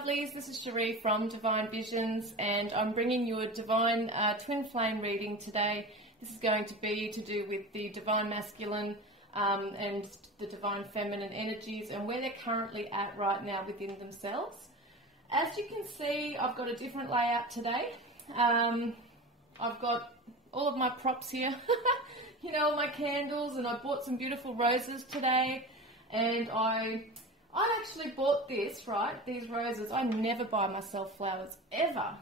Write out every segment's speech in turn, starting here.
Lovelies, this is Sheree from Divine Visions, and I'm bringing you a Divine Twin Flame reading today. This is going to be to do with the Divine Masculine and the Divine Feminine energies and where they're currently at right now within themselves. As you can see, I've got a different layout today. I've got all of my props here, you know, all my candles, and I bought some beautiful roses today, and I actually bought this, right, these roses. I never buy myself flowers, ever.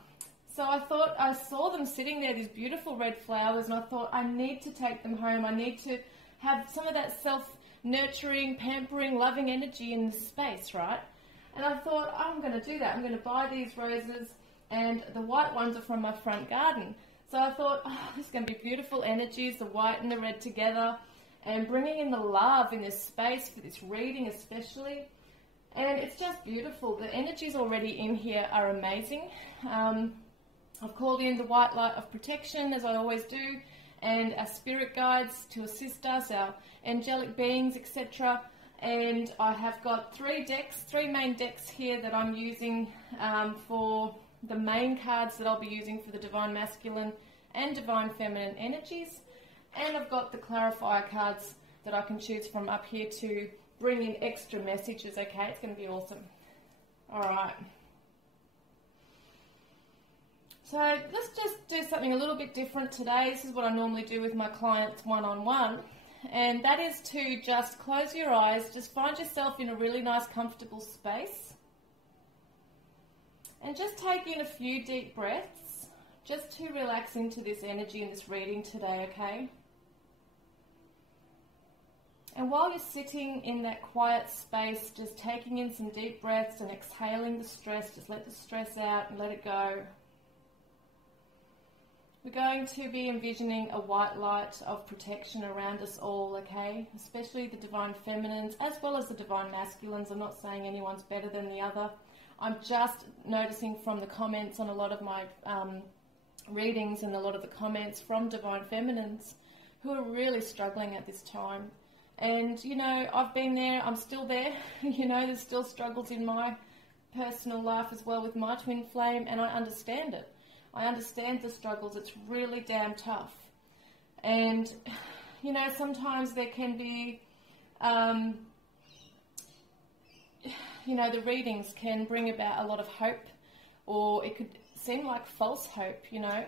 So I thought, I saw them sitting there, these beautiful red flowers, and I thought, I need to take them home. I need to have some of that self-nurturing, pampering, loving energy in this space, right? And I thought, I'm going to do that. I'm going to buy these roses, and the white ones are from my front garden. So I thought, oh, this is going to be beautiful energies, the white and the red together, and bringing in the love in this space for this reading especially. And it's just beautiful. The energies already in here are amazing. I've called in the white light of protection, as I always do, and our spirit guides to assist us, our angelic beings, etc. And I have got three main decks here that I'm using for the main cards that I'll be using for the Divine Masculine and Divine Feminine energies. And I've got the clarifier cards that I can choose from up here to bring in extra messages, okay? It's going to be awesome. All right. So let's just do something a little bit different today. This is what I normally do with my clients one-on-one. And that is to just close your eyes, just find yourself in a really nice, comfortable space. And just take in a few deep breaths, just to relax into this energy in this reading today, okay? And while you're sitting in that quiet space, just taking in some deep breaths and exhaling the stress, just let the stress out and let it go. We're going to be envisioning a white light of protection around us all, okay? Especially the Divine Feminines as well as the Divine Masculines. I'm not saying anyone's better than the other. I'm just noticing from the comments on a lot of my readings and a lot of the comments from Divine Feminines who are really struggling at this time. And, you know, I've been there, I'm still there. You know, there's still struggles in my personal life as well with my twin flame, and I understand it. I understand the struggles. It's really damn tough. And, you know, sometimes there can be, you know, the readings can bring about a lot of hope, or it could seem like false hope, you know.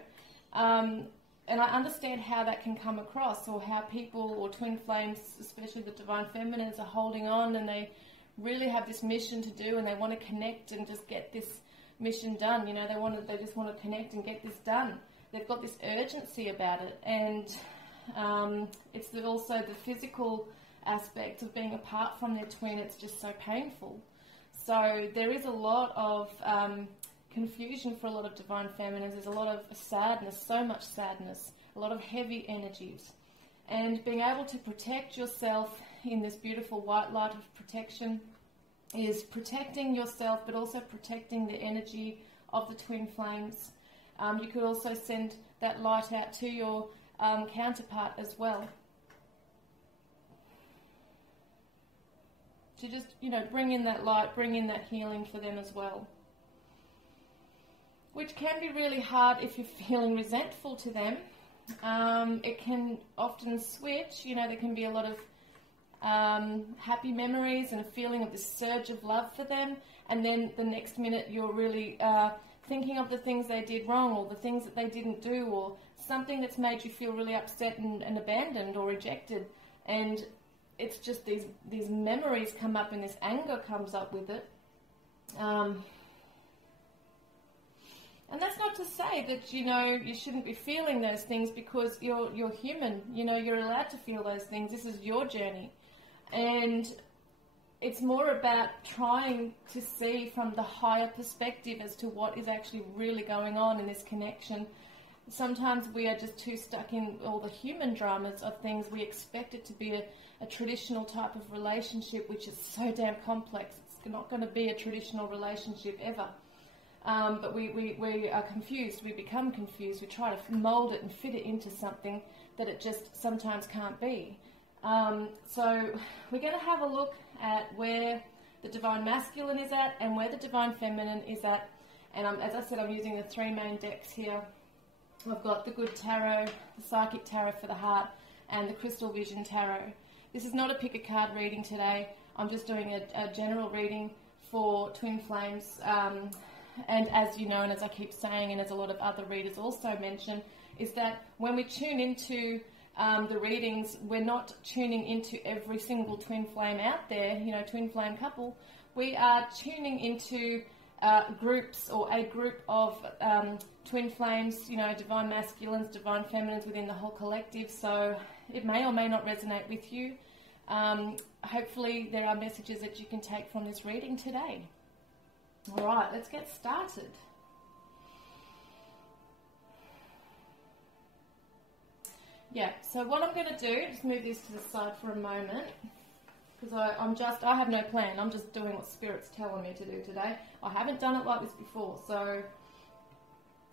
And I understand how that can come across, or how people or twin flames, especially the Divine Feminines, are holding on, and they really have this mission to do, and they want to connect and just get this mission done. You know, they just want to connect and get this done. They've got this urgency about it, and it's also the physical aspect of being apart from their twin. It's just so painful. So there is a lot of confusion for a lot of Divine Feminines. There's a lot of sadness, so much sadness, a lot of heavy energies. And being able to protect yourself in this beautiful white light of protection is protecting yourself, but also protecting the energy of the twin flames. You could also send that light out to your counterpart as well, to just, you know, bring in that light, bring in that healing for them as well. Which can be really hard if you're feeling resentful to them. It can often switch, you know, there can be a lot of happy memories and a feeling of this surge of love for them, and then the next minute you're really thinking of the things they did wrong, or the things that they didn't do, or something that's made you feel really upset and abandoned or rejected. And it's just these memories come up, and this anger comes up with it. And that's not to say that, you know, you shouldn't be feeling those things, because you're human. You know, you're allowed to feel those things. This is your journey. And it's more about trying to see from the higher perspective as to what is actually really going on in this connection. Sometimes we are just too stuck in all the human dramas of things. We expect it to be a traditional type of relationship, which is so damn complex. It's not going to be a traditional relationship ever. But we are confused. We become confused. We try to mold it and fit it into something that it just sometimes can't be. So we're going to have a look at where the Divine Masculine is at and where the Divine Feminine is at. And as I said, I'm using the three main decks here. I've got the Good Tarot, the Psychic Tarot for the Heart, and the Crystal Vision Tarot. This is not a pick a card reading today. I'm just doing a general reading for twin flames. And as you know, and as I keep saying, and as a lot of other readers also mention, is that when we tune into the readings, we're not tuning into every single twin flame out there, you know, twin flame couple. We are tuning into groups or a group of twin flames, you know, divine masculines, divine feminines within the whole collective. So it may or may not resonate with you. Hopefully there are messages that you can take from this reading today. All right, let's get started. Yeah, so what I'm going to do, just move this to the side for a moment, because I have no plan. I'm just doing what Spirit's telling me to do today. I haven't done it like this before, so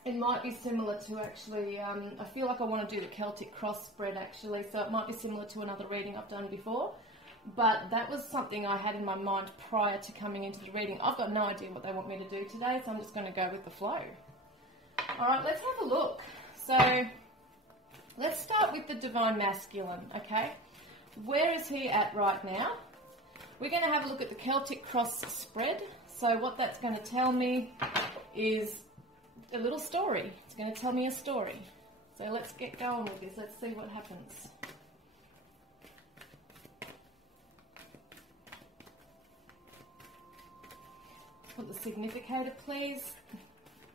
it might be similar to actually, I feel like I want to do the Celtic cross spread actually, so it might be similar to another reading I've done before. But that was something I had in my mind prior to coming into the reading. I've got no idea what they want me to do today, so I'm just going to go with the flow. All right, let's have a look. So let's start with the Divine Masculine, okay? Where is he at right now? We're going to have a look at the Celtic cross spread. So what that's going to tell me is a little story. It's going to tell me a story. So let's get going with this. Let's see what happens. Put the significator, please.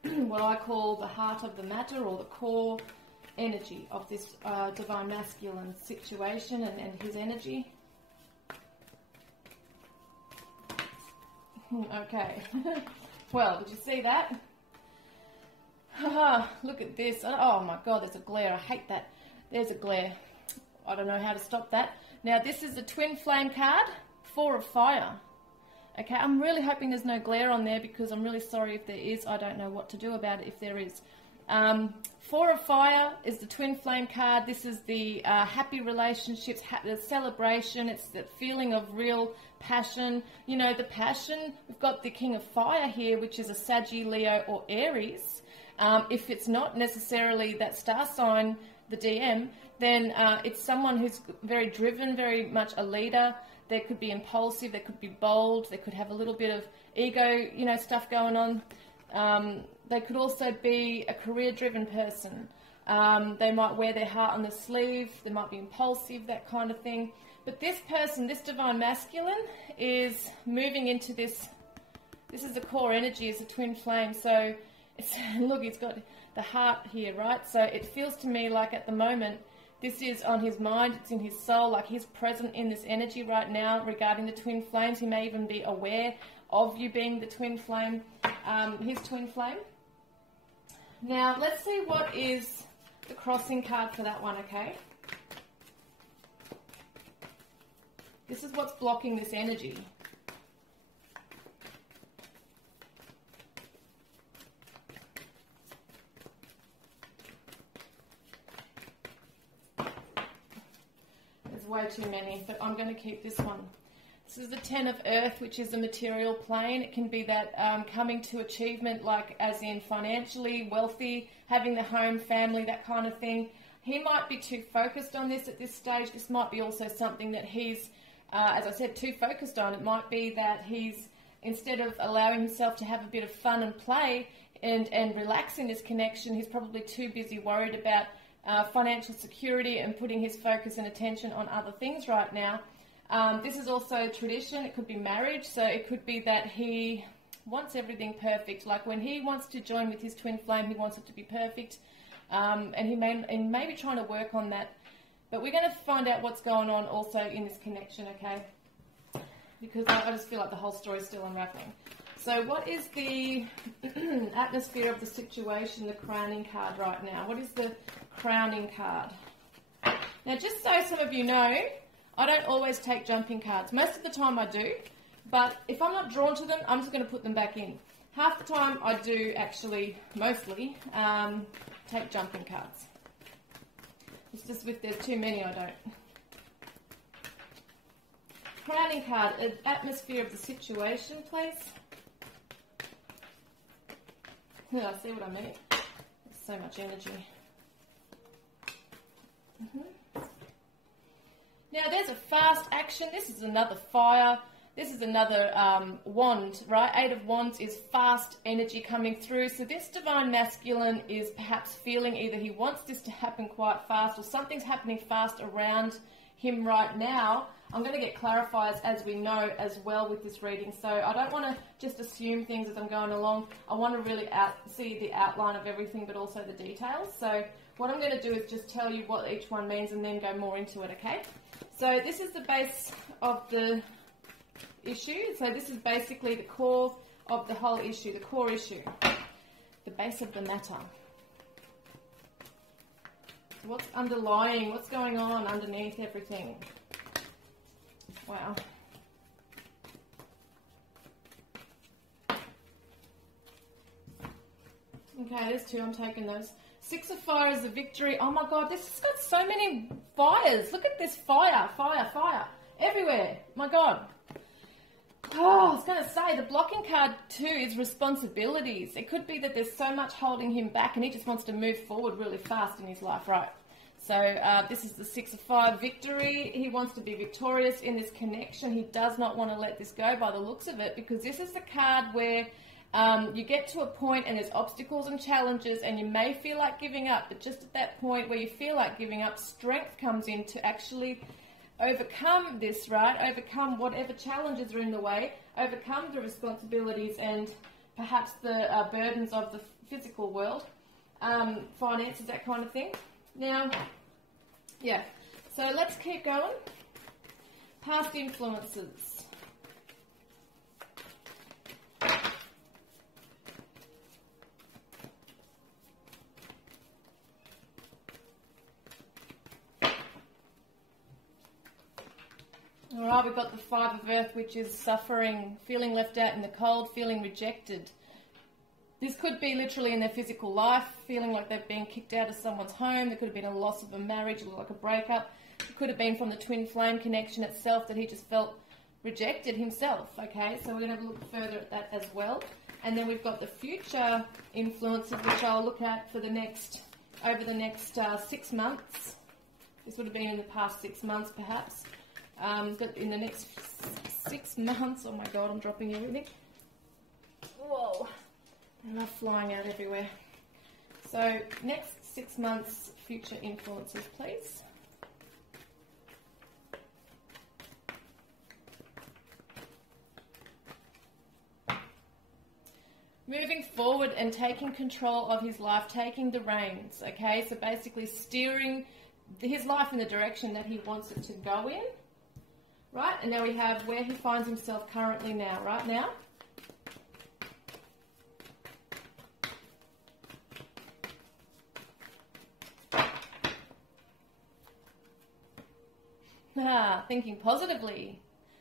What I call the heart of the matter, or the core energy of this Divine Masculine situation and his energy. Okay. Well, did you see that? Look at this. Oh my God, there's a glare. I hate that. There's a glare. I don't know how to stop that. Now, this is the Twin Flame card, 4 of Fire. Okay, I'm really hoping there's no glare on there, because I'm really sorry if there is. I don't know what to do about it if there is. 4 of Fire is the Twin Flame card. This is the happy relationships, the celebration. It's the feeling of real passion. You know, the passion. We've got the King of Fire here, which is a Saggy, Leo, or Aries. If it's not necessarily that star sign, the DM, then it's someone who's very driven, very much a leader. They could be impulsive, they could be bold, they could have a little bit of ego, you know, stuff going on. They could also be a career-driven person. They might wear their heart on their sleeve, they might be impulsive, that kind of thing. But this person, this Divine Masculine, is moving into this. This is the core energy, is a twin flame. So, look, it's got the heart here, right? So it feels to me like at the moment, this is on his mind, it's in his soul, like he's present in this energy right now regarding the twin flames. He may even be aware of you being the twin flame, his twin flame. Now, let's see what is the crossing card for that one, okay? This is what's blocking this energy. Way too many, but I'm going to keep this one. This is the 10 of Earth, which is the material plane. It can be that coming to achievement, like as in financially wealthy, having the home, family, that kind of thing. He might be too focused on this at this stage. This might be also something that he's, as I said, too focused on. It might be that he's, instead of allowing himself to have a bit of fun and play and relax in this connection, he's probably too busy worried about financial security and putting his focus and attention on other things right now. This is also tradition. It could be marriage, so it could be that he wants everything perfect. Like when he wants to join with his twin flame, he wants it to be perfect, and he may be trying to work on that. But we're going to find out what's going on also in this connection, okay? Because I just feel like the whole story is still unraveling. So what is the atmosphere of the situation, the crowning card right now? What is the crowning card? Now, just so some of you know, I don't always take jumping cards. Most of the time I do, but if I'm not drawn to them, I'm just going to put them back in. Half the time I do actually, mostly, take jumping cards. It's just if there's too many, I don't. Crowning card, an atmosphere of the situation, please. Yeah, see what I mean? There's so much energy. Now, there's a fast action. This is another fire. This is another wand, right? 8 of Wands is fast energy coming through. So this divine masculine is perhaps feeling either he wants this to happen quite fast or something's happening fast around him right now. I'm going to get clarifiers as we know as well with this reading. So I don't want to just assume things as I'm going along. I want to really see the outline of everything, but also the details. So what I'm going to do is just tell you what each one means and then go more into it, okay? So this is the base of the issue. So this is basically the core of the whole issue, the core issue, the base of the matter. So what's underlying, what's going on underneath everything? Wow. Okay, there's 2, I'm taking those. 6 of Fire is the victory. Oh my God, this has got so many fires. Look at this fire, fire, fire. Everywhere. My God. Oh, I was going to say, the blocking card too is responsibilities. It could be that there's so much holding him back and he just wants to move forward really fast in his life, right? So this is the 6 of Fire, victory. He wants to be victorious in this connection. He does not want to let this go by the looks of it, because this is the card where you get to a point and there's obstacles and challenges and you may feel like giving up, but just at that point where you feel like giving up, strength comes in to actually overcome this, right? Overcome whatever challenges are in the way, overcome the responsibilities and perhaps the burdens of the physical world, finances, that kind of thing. Now, yeah, so let's keep going. Past influences. All right, we've got the 5 of Earth, which is suffering, feeling left out in the cold, feeling rejected. This could be literally in their physical life, feeling like they've been kicked out of someone's home. There could have been a loss of a marriage, or like a breakup. It could have been from the twin flame connection itself, that he just felt rejected himself, okay? So we're going to look further at that as well. And then we've got the future influences, which I'll look at for the next, over the next 6 months. This would have been in the past 6 months, perhaps. But in the next 6 months, oh my God, I'm dropping everything. Whoa. I love flying out everywhere. So, next 6 months, future influences, please. Moving forward and taking control of his life, taking the reins, okay? So basically steering his life in the direction that he wants it to go in, right? And now we have where he finds himself currently now, right now. Thinking positively.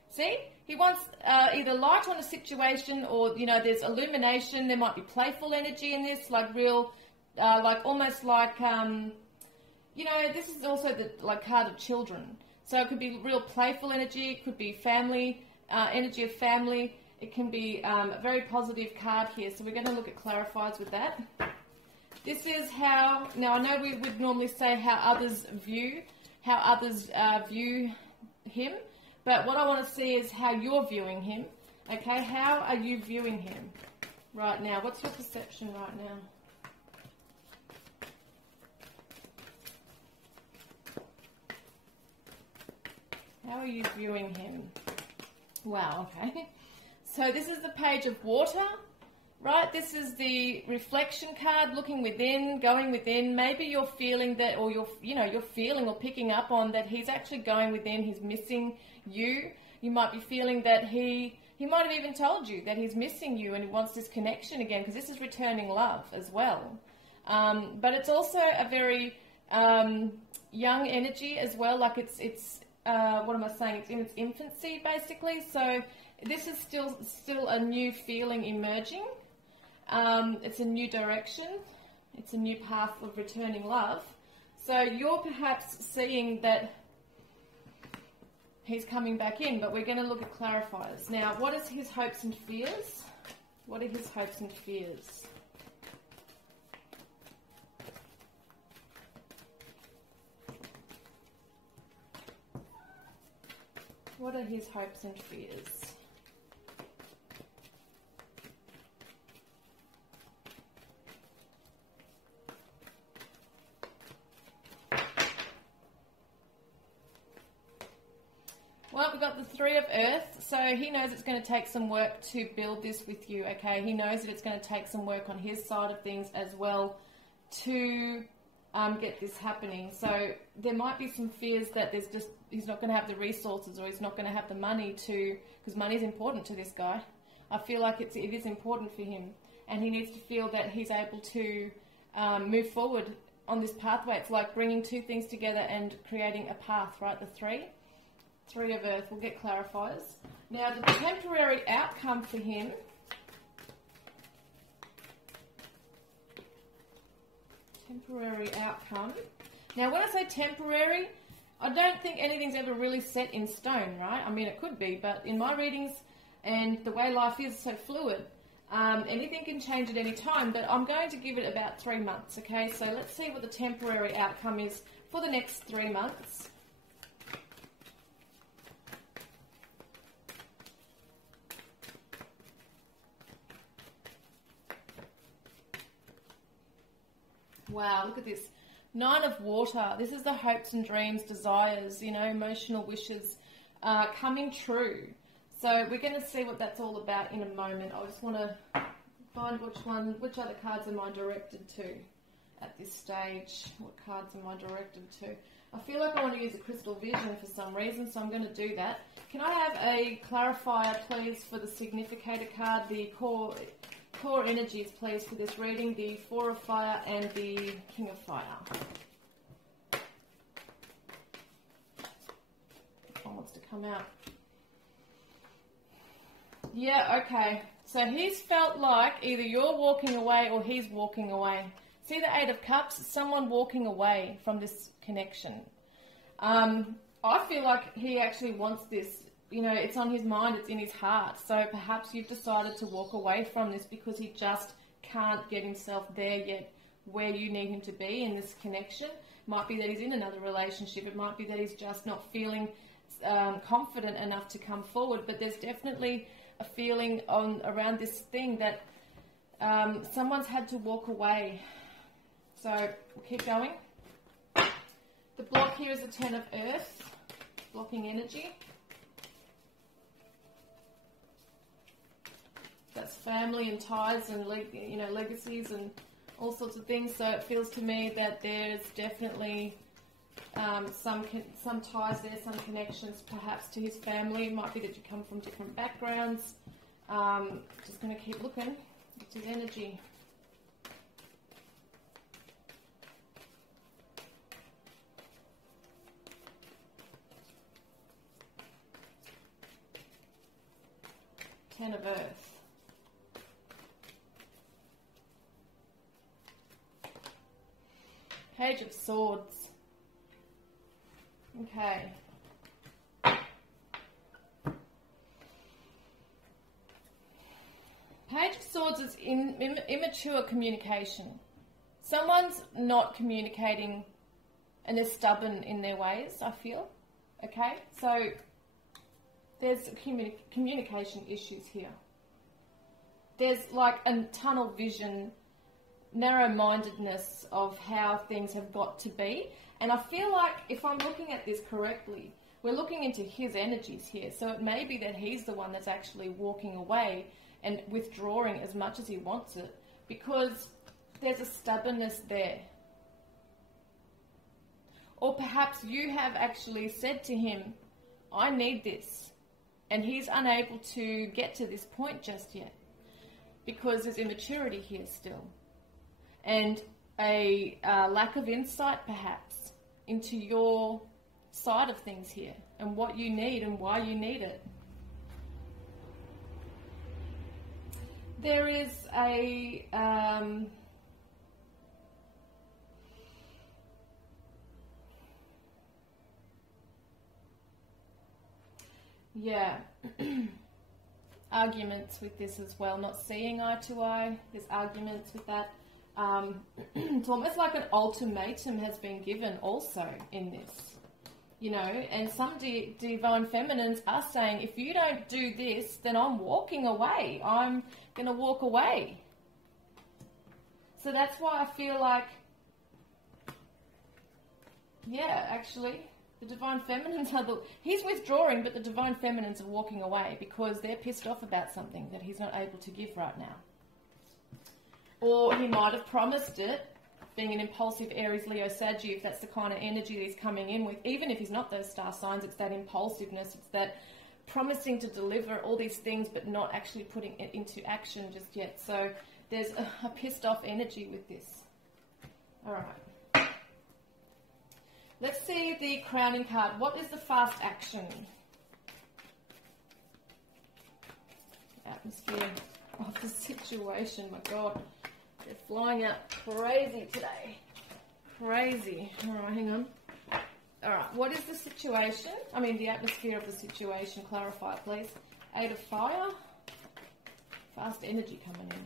See? He wants either light on a situation, or, you know, there's illumination. There might be playful energy in this, like real, like almost like, you know, this is also the like card of children. So it could be real playful energy. It could be family, energy of family. It can be a very positive card here. So we're going to look at clarifiers with that. This is how, now I know we would normally say how others view him, but what I want to see is how you're viewing him. Okay, how are you viewing him right now? What's your perception right now? How are you viewing him? Wow, okay. So this is the Page of Water, right? This is the reflection card, looking within, going within. Maybe you're feeling that, or you're feeling or picking up on that he's actually going within, he's missing you. You might be feeling that he might have even told you that he's missing you and he wants this connection again, because this is returning love as well. But it's also a very young energy as well, like it's what am I saying? It's in its infancy, basically. So this is still a new feeling emerging. It's a new direction. It's a new path of returning love. So you're perhaps seeing that He's coming back in, but we're going to look at clarifiers. Now, what is his hopes and fears? What are his hopes and fears? What are his hopes and fears? Well, we've got the Three of Earth, so he knows it's going to take some work to build this with you, okay? He knows that it's going to take some work on his side of things as well to get this happening. So there might be some fears that he's not going to have the resources, or he's not going to have the money to, because money is important to this guy. I feel like it is important for him, and he needs to feel that he's able to move forward on this pathway. It's like bringing two things together and creating a path, right? The Three of Earth. We'll get clarifiers. Now, the temporary outcome for him. Temporary outcome. Now, when I say temporary, I don't think anything's ever really set in stone, right? I mean, it could be, but in my readings and the way life is so fluid, anything can change at any time, but I'm going to give it about 3 months, okay? So let's see what the temporary outcome is for the next 3 months. Wow, look at this. Nine of Water. This is the hopes and dreams, desires, you know, emotional wishes coming true. So we're going to see what that's all about in a moment. I just want to find which other cards am I directed to at this stage. What cards am I directed to? I feel like I want to use a crystal vision for some reason, so I'm going to do that. Can I have a clarifier, please, for the significator card, the core energies, please, for this reading, the Four of Fire and the King of Fire. Which one wants to come out? Yeah, okay. So he's felt like either you're walking away or he's walking away. See the Eight of Cups? Someone walking away from this connection. I feel like he actually wants this. You know, it's on his mind, it's in his heart. So perhaps you've decided to walk away from this because he just can't get himself there yet where you need him to be in this connection. It might be that he's in another relationship. It might be that he's just not feeling confident enough to come forward. But there's definitely a feeling around this thing that someone's had to walk away. So we'll keep going. The block here is the Ten of Earth, blocking energy. That's family and ties and legacies and all sorts of things. So it feels to me that there's definitely some ties there, some connections perhaps to his family. It might be that you come from different backgrounds. Just going to keep looking. It's his energy. Ten of Earth. Page of Swords. Okay. Page of Swords is immature communication. Someone's not communicating and they're stubborn in their ways, I feel. Okay? So there's communication issues here. There's like a tunnel vision, narrow-mindedness of how things have got to be. And I feel like if I'm looking at this correctly, we're looking into his energies here. So it may be that he's the one that's actually walking away and withdrawing as much as he wants it because there's a stubbornness there. Or perhaps you have actually said to him, I need this. And he's unable to get to this point just yet because there's immaturity here still. And a lack of insight perhaps into your side of things here and what you need and why you need it. There is a Yeah. Arguments with this as well, not seeing eye to eye. There's arguments with that. It's almost like an ultimatum has been given also in this, you know, and some divine feminines are saying, if you don't do this, then I'm walking away. I'm going to walk away. So that's why I feel like, yeah, actually, the divine feminines he's withdrawing, but the divine feminines are walking away because they're pissed off about something that he's not able to give right now. Or he might have promised it, being an impulsive Aries, Leo, Sagittarius, if that's the kind of energy that he's coming in with. Even if he's not those star signs, it's that impulsiveness, it's that promising to deliver all these things but not actually putting it into action just yet. So there's a pissed off energy with this. All right. Let's see the crowning card. What is the fast action? Atmosphere of the situation, my God. They're flying out crazy today. Crazy. All right, hang on. All right, what is the situation? I mean, the atmosphere of the situation. Clarify, please. 8 of fire. Fast energy coming in.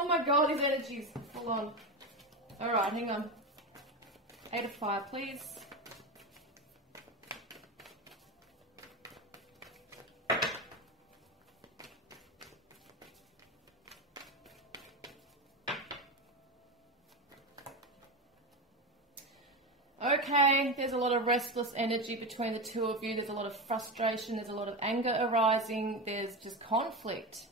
Oh my God, his energy's full on. All right, hang on. 8 of fire, please. Okay, there's a lot of restless energy between the two of you. There's a lot of frustration. There's a lot of anger arising. There's just conflict.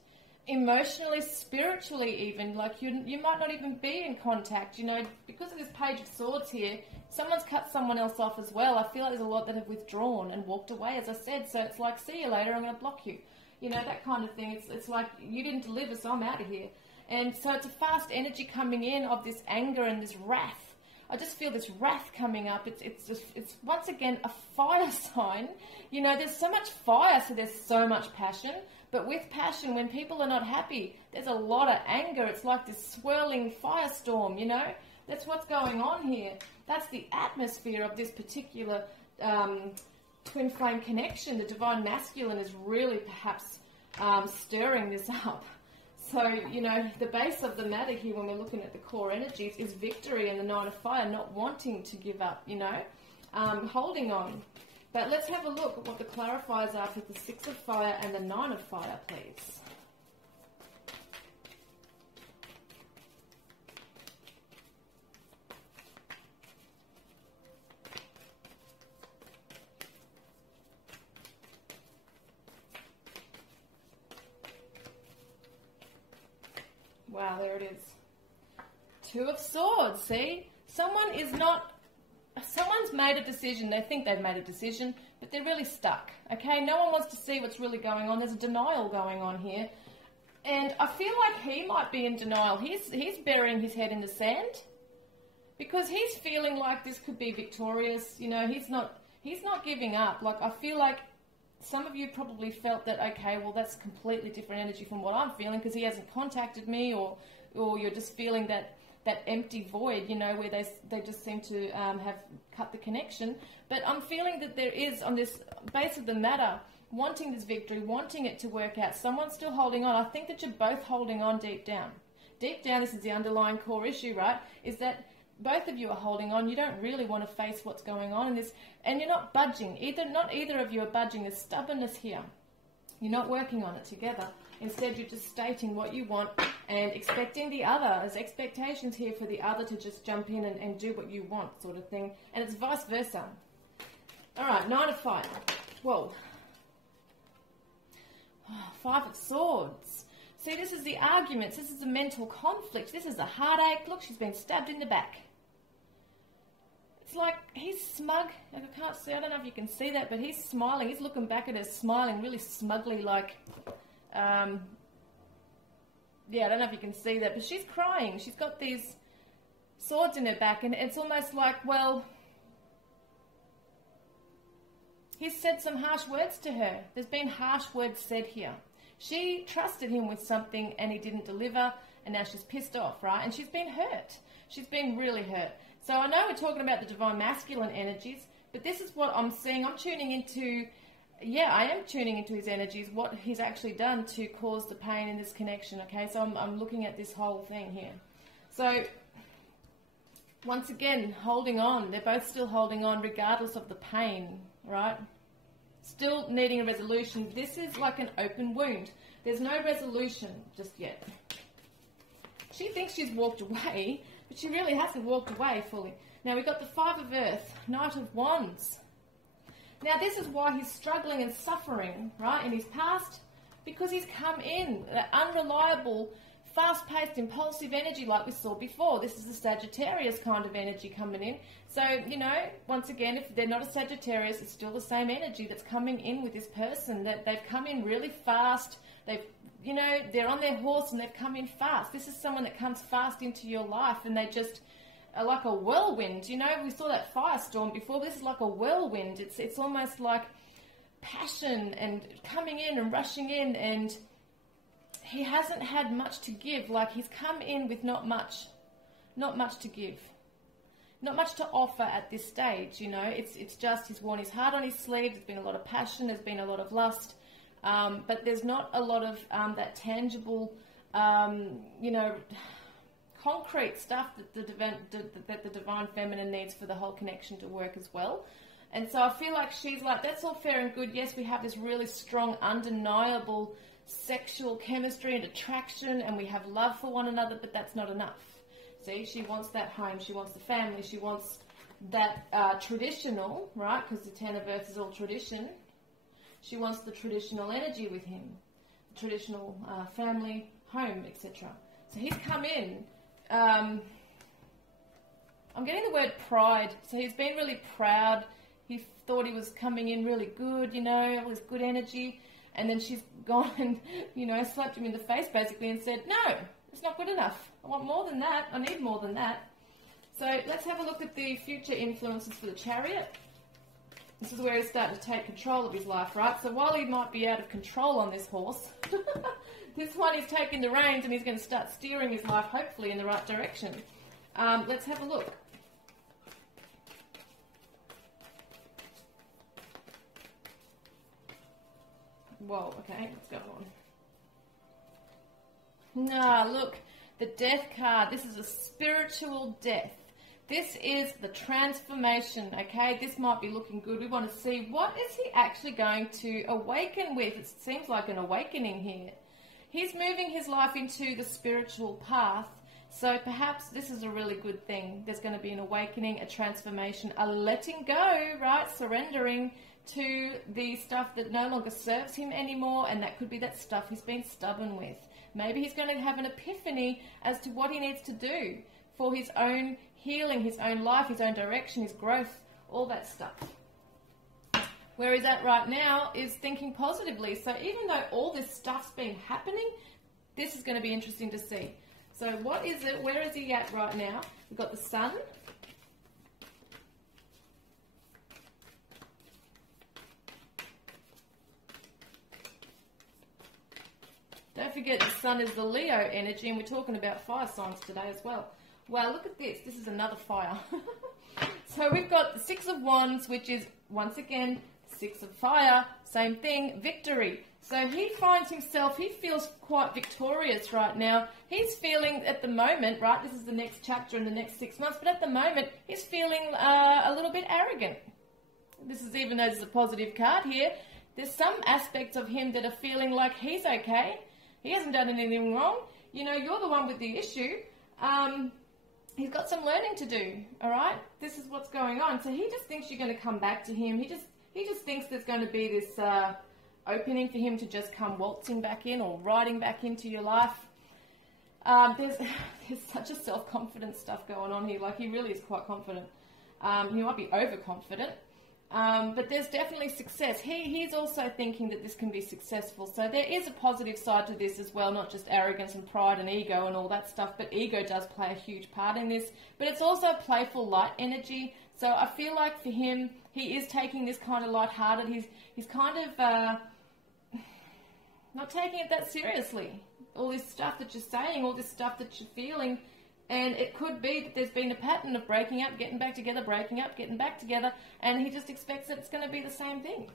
Emotionally, spiritually even, like you might not even be in contact, you know, because of this Page of Swords here, someone's cut someone else off as well. I feel like there's a lot that have withdrawn and walked away, as I said, so it's like, see you later, I'm going to block you. You know, that kind of thing. It's like, you didn't deliver, so I'm out of here. And so it's a fast energy coming in of this anger and this wrath. I just feel this wrath coming up. It's once again a fire sign. You know, there's so much fire, so there's so much passion. But with passion, when people are not happy, there's a lot of anger. It's like this swirling firestorm, you know? That's what's going on here. That's the atmosphere of this particular twin flame connection. The divine masculine is really perhaps stirring this up. So, you know, the base of the matter here when we're looking at the core energies is victory and the 9 of fire, not wanting to give up, you know, holding on. But let's have a look at what the clarifiers are for the 6 of fire and the 9 of fire, please. Wow, there it is. 2 of swords, see? Someone's made a decision. They think they've made a decision, but they're really stuck, okay? No one wants to see what's really going on. There's a denial going on here. And I feel like he might be in denial. He's burying his head in the sand because he's feeling like this could be victorious. You know, he's not giving up. Like, I feel like some of you probably felt that, okay, well, that's completely different energy from what I'm feeling because he hasn't contacted me, or you're just feeling that empty void, you know, where they just seem to have cut the connection. But I'm feeling that there is, on this base of the matter, wanting this victory, wanting it to work out. Someone's still holding on. I think that you're both holding on deep down. Deep down, this is the underlying core issue, right, is that both of you are holding on. You don't really want to face what's going on in this, and you're not budging. Not either of you are budging. There's stubbornness here. You're not working on it together. Instead, you're just stating what you want and expecting the other. There's expectations here for the other to just jump in and do what you want, sort of thing. And it's vice versa. All right, 9 of fire. Whoa. 5 of swords. See, this is the arguments. This is the mental conflict. This is a heartache. Look, she's been stabbed in the back. It's like he's smug. I can't see. I don't know if you can see that, but he's smiling. He's looking back at her, smiling really smugly, like... yeah, I don't know if you can see that, but she's crying. She's got these swords in her back, and it's almost like, well, he's said some harsh words to her. There's been harsh words said here. She trusted him with something and he didn't deliver, and now she's pissed off, right? And she's been hurt. She's been really hurt. So I know we're talking about the divine masculine energies, but this is what I'm seeing. I'm tuning into, yeah, I am tuning into his energies, what he's actually done to cause the pain in this connection, okay? So I'm looking at this whole thing here. So once again, holding on. They're both still holding on regardless of the pain, right? Still needing a resolution. This is like an open wound. There's no resolution just yet. She thinks she's walked away, but she really hasn't walked away fully. Now we've got the Five of Earth, Knight of Wands. Now this is why he's struggling and suffering, right, in his past, because he's come in, that unreliable, fast-paced, impulsive energy like we saw before. This is the Sagittarius kind of energy coming in. So, you know, once again, if they're not a Sagittarius, it's still the same energy that's coming in with this person, that they've come in really fast. They've, you know, they're on their horse and they've come in fast. This is someone that comes fast into your life and they just are like a whirlwind. You know, we saw that firestorm before. This is like a whirlwind. It's almost like passion and coming in and rushing in, and he hasn't had much to give. Like, he's come in with not much to give, not much to offer at this stage. You know, it's just he's worn his heart on his sleeve. There's been a lot of passion. There's been a lot of lust, but there's not a lot of that tangible, you know, concrete stuff that the divine feminine needs for the whole connection to work as well. And so I feel like she's like, that's all fair and good. Yes, we have this really strong, undeniable sexual chemistry and attraction, and we have love for one another, but that's not enough. See, she wants that home, she wants the family, she wants that traditional, right, because the Ten of Earth is all tradition. She wants the traditional energy with him, the traditional family, home, etc. So he's come in, I'm getting the word pride, so he's been really proud. He thought he was coming in really good, you know, all this good energy. And then she's gone and, you know, slapped him in the face basically and said, no, it's not good enough. I want more than that. I need more than that. So let's have a look at the future influences for the Chariot. This is where he's starting to take control of his life, right? So while he might be out of control on this horse, this one he's taking the reins and he's going to start steering his life, hopefully, in the right direction. Let's have a look. Whoa, okay, what's going on? Nah, look, the Death card. This is a spiritual death. This is the transformation, okay? This might be looking good. We want to see what is he actually going to awaken with. It seems like an awakening here. He's moving his life into the spiritual path, so perhaps this is a really good thing. There's going to be an awakening, a transformation, a letting go, right? Surrendering to the stuff that no longer serves him anymore, and that could be that stuff he's been stubborn with. Maybe he's going to have an epiphany as to what he needs to do for his own healing, his own life, his own direction, his growth, all that stuff. Where he's at right now is thinking positively. So even though all this stuff's been happening, this is going to be interesting to see. So what is it? Where is he at right now? We've got the Sun. Don't forget the Sun is the Leo energy, and we're talking about fire signs today as well. Wow, look at this. This is another fire. So we've got the Six of Wands, which is, once again, Six of Fire, same thing, victory. So he finds himself, he feels quite victorious right now. He's feeling at the moment, right, this is the next chapter in the next 6 months, but at the moment he's feeling a little bit arrogant. This is, even though there's a positive card here, there's some aspects of him that are feeling like he's okay. He hasn't done anything wrong. You know, you're the one with the issue. He's got some learning to do, all right? This is what's going on. So he just thinks you're going to come back to him. He just thinks there's going to be this opening for him to just come waltzing back in or riding back into your life. There's such a self-confident stuff going on here. Like, he really is quite confident. He might be overconfident. But there's definitely success. He's also thinking that this can be successful. So there is a positive side to this as well, not just arrogance and pride and ego and all that stuff, but ego does play a huge part in this. But it's also playful light energy. So I feel like for him, he is taking this kind of lighthearted. He's kind of, not taking it that seriously. All this stuff that you're saying, all this stuff that you're feeling, and it could be that there's been a pattern of breaking up, getting back together, breaking up, getting back together, and he just expects that it's going to be the same thing.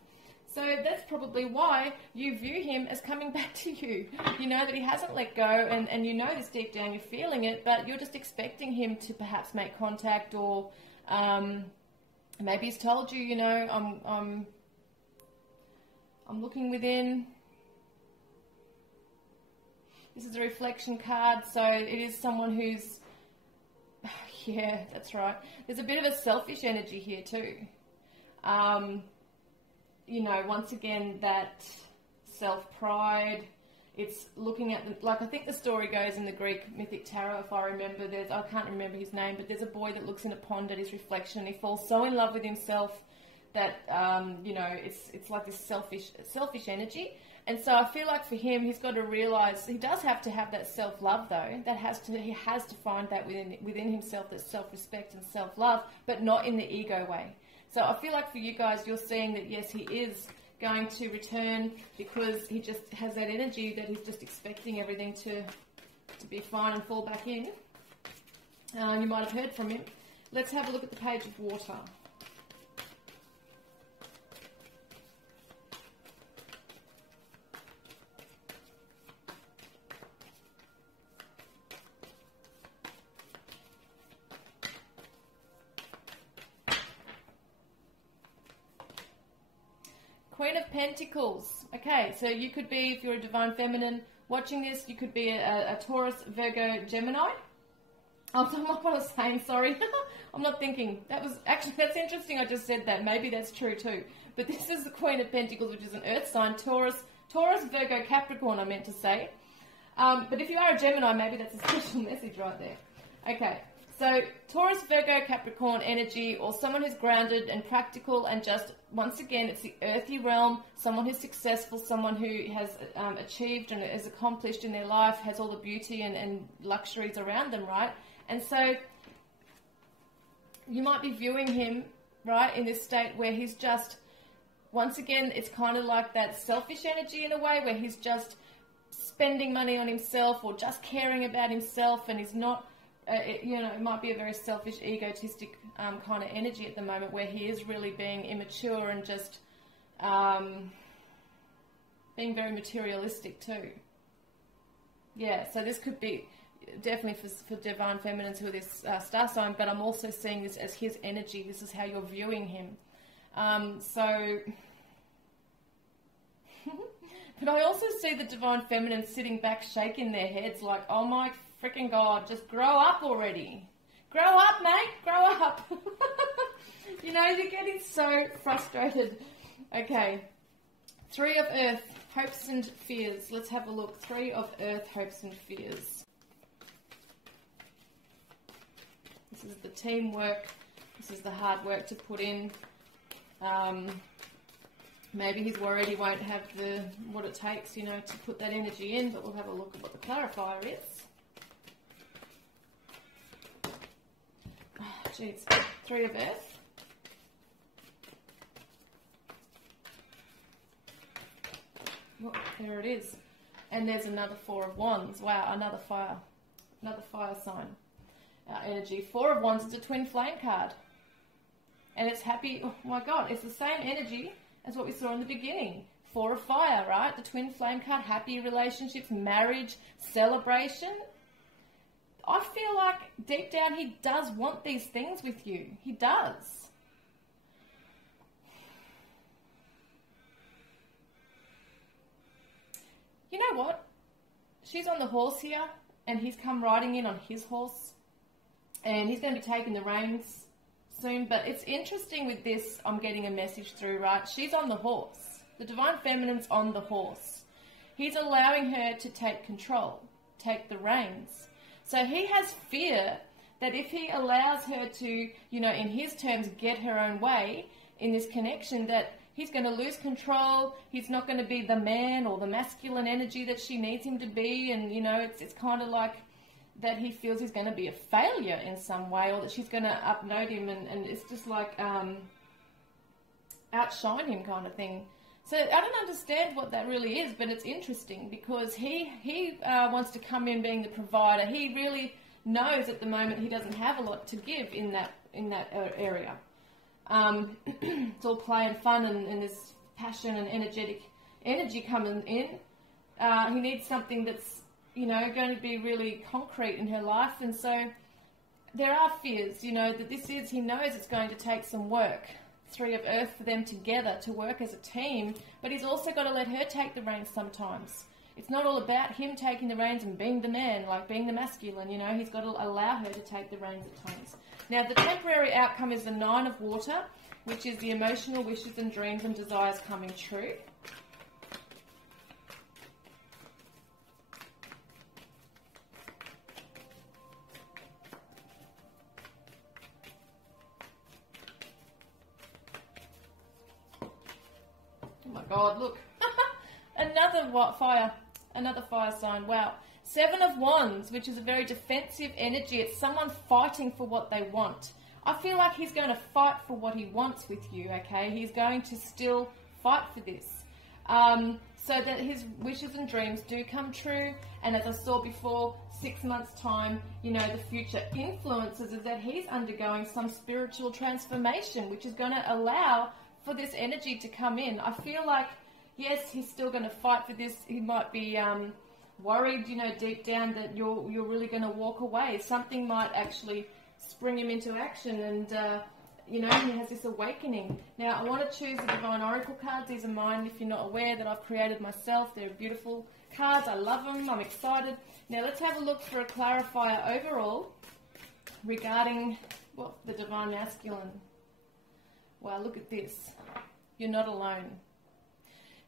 So that's probably why you view him as coming back to you. You know that he hasn't let go, and you know this deep down, you're feeling it, but you're just expecting him to perhaps make contact, or maybe he's told you, you know, I'm looking within. This is a reflection card, so it is someone who's, yeah, that's right. There's a bit of a selfish energy here too. You know, once again, that self-pride, it's looking at, like I think the story goes in the Greek mythic tarot, if I remember, I can't remember his name, but there's a boy that looks in a pond at his reflection, and he falls so in love with himself that, you know, it's like this selfish energy. And so I feel like for him, he's got to realise he does have to have that self-love though. He has to find that within himself, that self-respect and self-love, but not in the ego way. So I feel like for you guys, you're seeing that yes, he is going to return, because he just has that energy that he's just expecting everything to be fine and fall back in. You might have heard from him. Let's have a look at the Page of Water. Queen of Pentacles. Okay, so you could be, if you're a Divine Feminine watching this, you could be a Taurus, Virgo, Gemini. Oh, that's not what I was saying, sorry. I'm not thinking. That's interesting I just said that. Maybe that's true too. But this is the Queen of Pentacles, which is an Earth sign, Taurus, Virgo, Capricorn, I meant to say. But if you are a Gemini, maybe that's a special message right there. Okay. So Taurus, Virgo, Capricorn energy, or someone who's grounded and practical, and just, once again, it's the earthy realm, someone who's successful, someone who has achieved and is accomplished in their life, has all the beauty and luxuries around them, right? And so you might be viewing him, right, in this state where he's just, once again, it's kind of like that selfish energy in a way, where he's just spending money on himself or just caring about himself, and he's not, you know, it might be a very selfish, egotistic kind of energy at the moment, where he is really being immature and just being very materialistic too. Yeah, so this could be definitely for Divine Feminines who are this star sign, but I'm also seeing this as his energy. This is how you're viewing him. But I also see the Divine Feminines sitting back, shaking their heads like, oh my freaking God, just grow up already. Grow up, mate, grow up. You know, you're getting so frustrated. Okay, Three of Earth, hopes and fears. Let's have a look. Three of Earth, hopes and fears. This is the teamwork. This is the hard work to put in. Maybe he's worried he won't have what it takes, you know, to put that energy in, but we'll have a look at what the clarifier is. Oh, geez. Three of Earth. Oh, there it is. And there's another Four of Wands. Wow, another fire sign. Energy. Four of Wands is a twin flame card. And it's happy. Oh my God, it's the same energy as what we saw in the beginning. Four of Fire, right? The twin flame card, happy relationships, marriage, celebration. I feel like deep down he does want these things with you. He does. You know what? She's on the horse here, and he's come riding in on his horse, and he's going to be taking the reins soon. But it's interesting with this, I'm getting a message through, right? She's on the horse. The Divine Feminine's on the horse. He's allowing her to take control, take the reins. So he has fear that if he allows her to, you know, in his terms, get her own way in this connection, that he's going to lose control. He's not going to be the man or the masculine energy that she needs him to be. And, you know, it's kind of like that he feels he's going to be a failure in some way, or that she's going to upnote him, and it's just like outshine him kind of thing. So I don't understand what that really is, but it's interesting because he wants to come in being the provider. He really knows at the moment he doesn't have a lot to give in that area. It's all play and fun, and there's passion and energy coming in. He needs something that's, you know, going to be really concrete in her life, and so there are fears, you know, that he knows it's going to take some work. Three of Earth for them together to work as a team, but he's also got to let her take the reins sometimes. It's not all about him taking the reins and being the man, like being the masculine, you know. He's got to allow her to take the reins at times. Now, the temporary outcome is the Nine of Water, which is the emotional wishes and dreams and desires coming true. Oh my God, look. Another fire sign. Wow. Seven of Wands, which is a very defensive energy. It's someone fighting for what they want. I feel like he's going to fight for what he wants with you, okay? He's going to still fight for this. So that his wishes and dreams do come true. And as I saw before, 6 months' time, you know, the future influences is that he's undergoing some spiritual transformation, which is going to allow for this energy to come in. I feel like, yes, he's still going to fight for this. He might be worried, you know, deep down that you're really going to walk away. Something might actually spring him into action, and you know, he has this awakening. Now, I want to choose the Divine Oracle cards. These are mine, if you're not aware, that I've created myself. They're beautiful cards. I love them. I'm excited. Now, let's have a look for a clarifier overall regarding the Divine Masculine. Wow, look at this. You're not alone.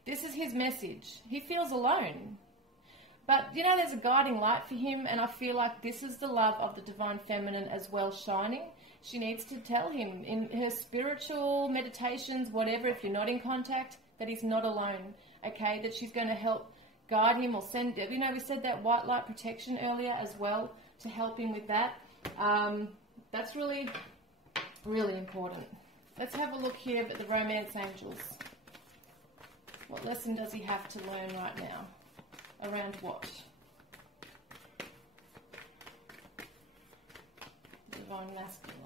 This is his message. He feels alone. But, you know, there's a guiding light for him, and I feel like this is the love of the Divine Feminine as well shining. She needs to tell him in her spiritual meditations, whatever, if you're not in contact, that he's not alone, okay? That she's going to help guide him or send, you know, we said that white light protection earlier as well to help him with that. That's really, really important. Let's have a look here at the Romance Angels. What lesson does he have to learn right now? Around what? Divine Masculine.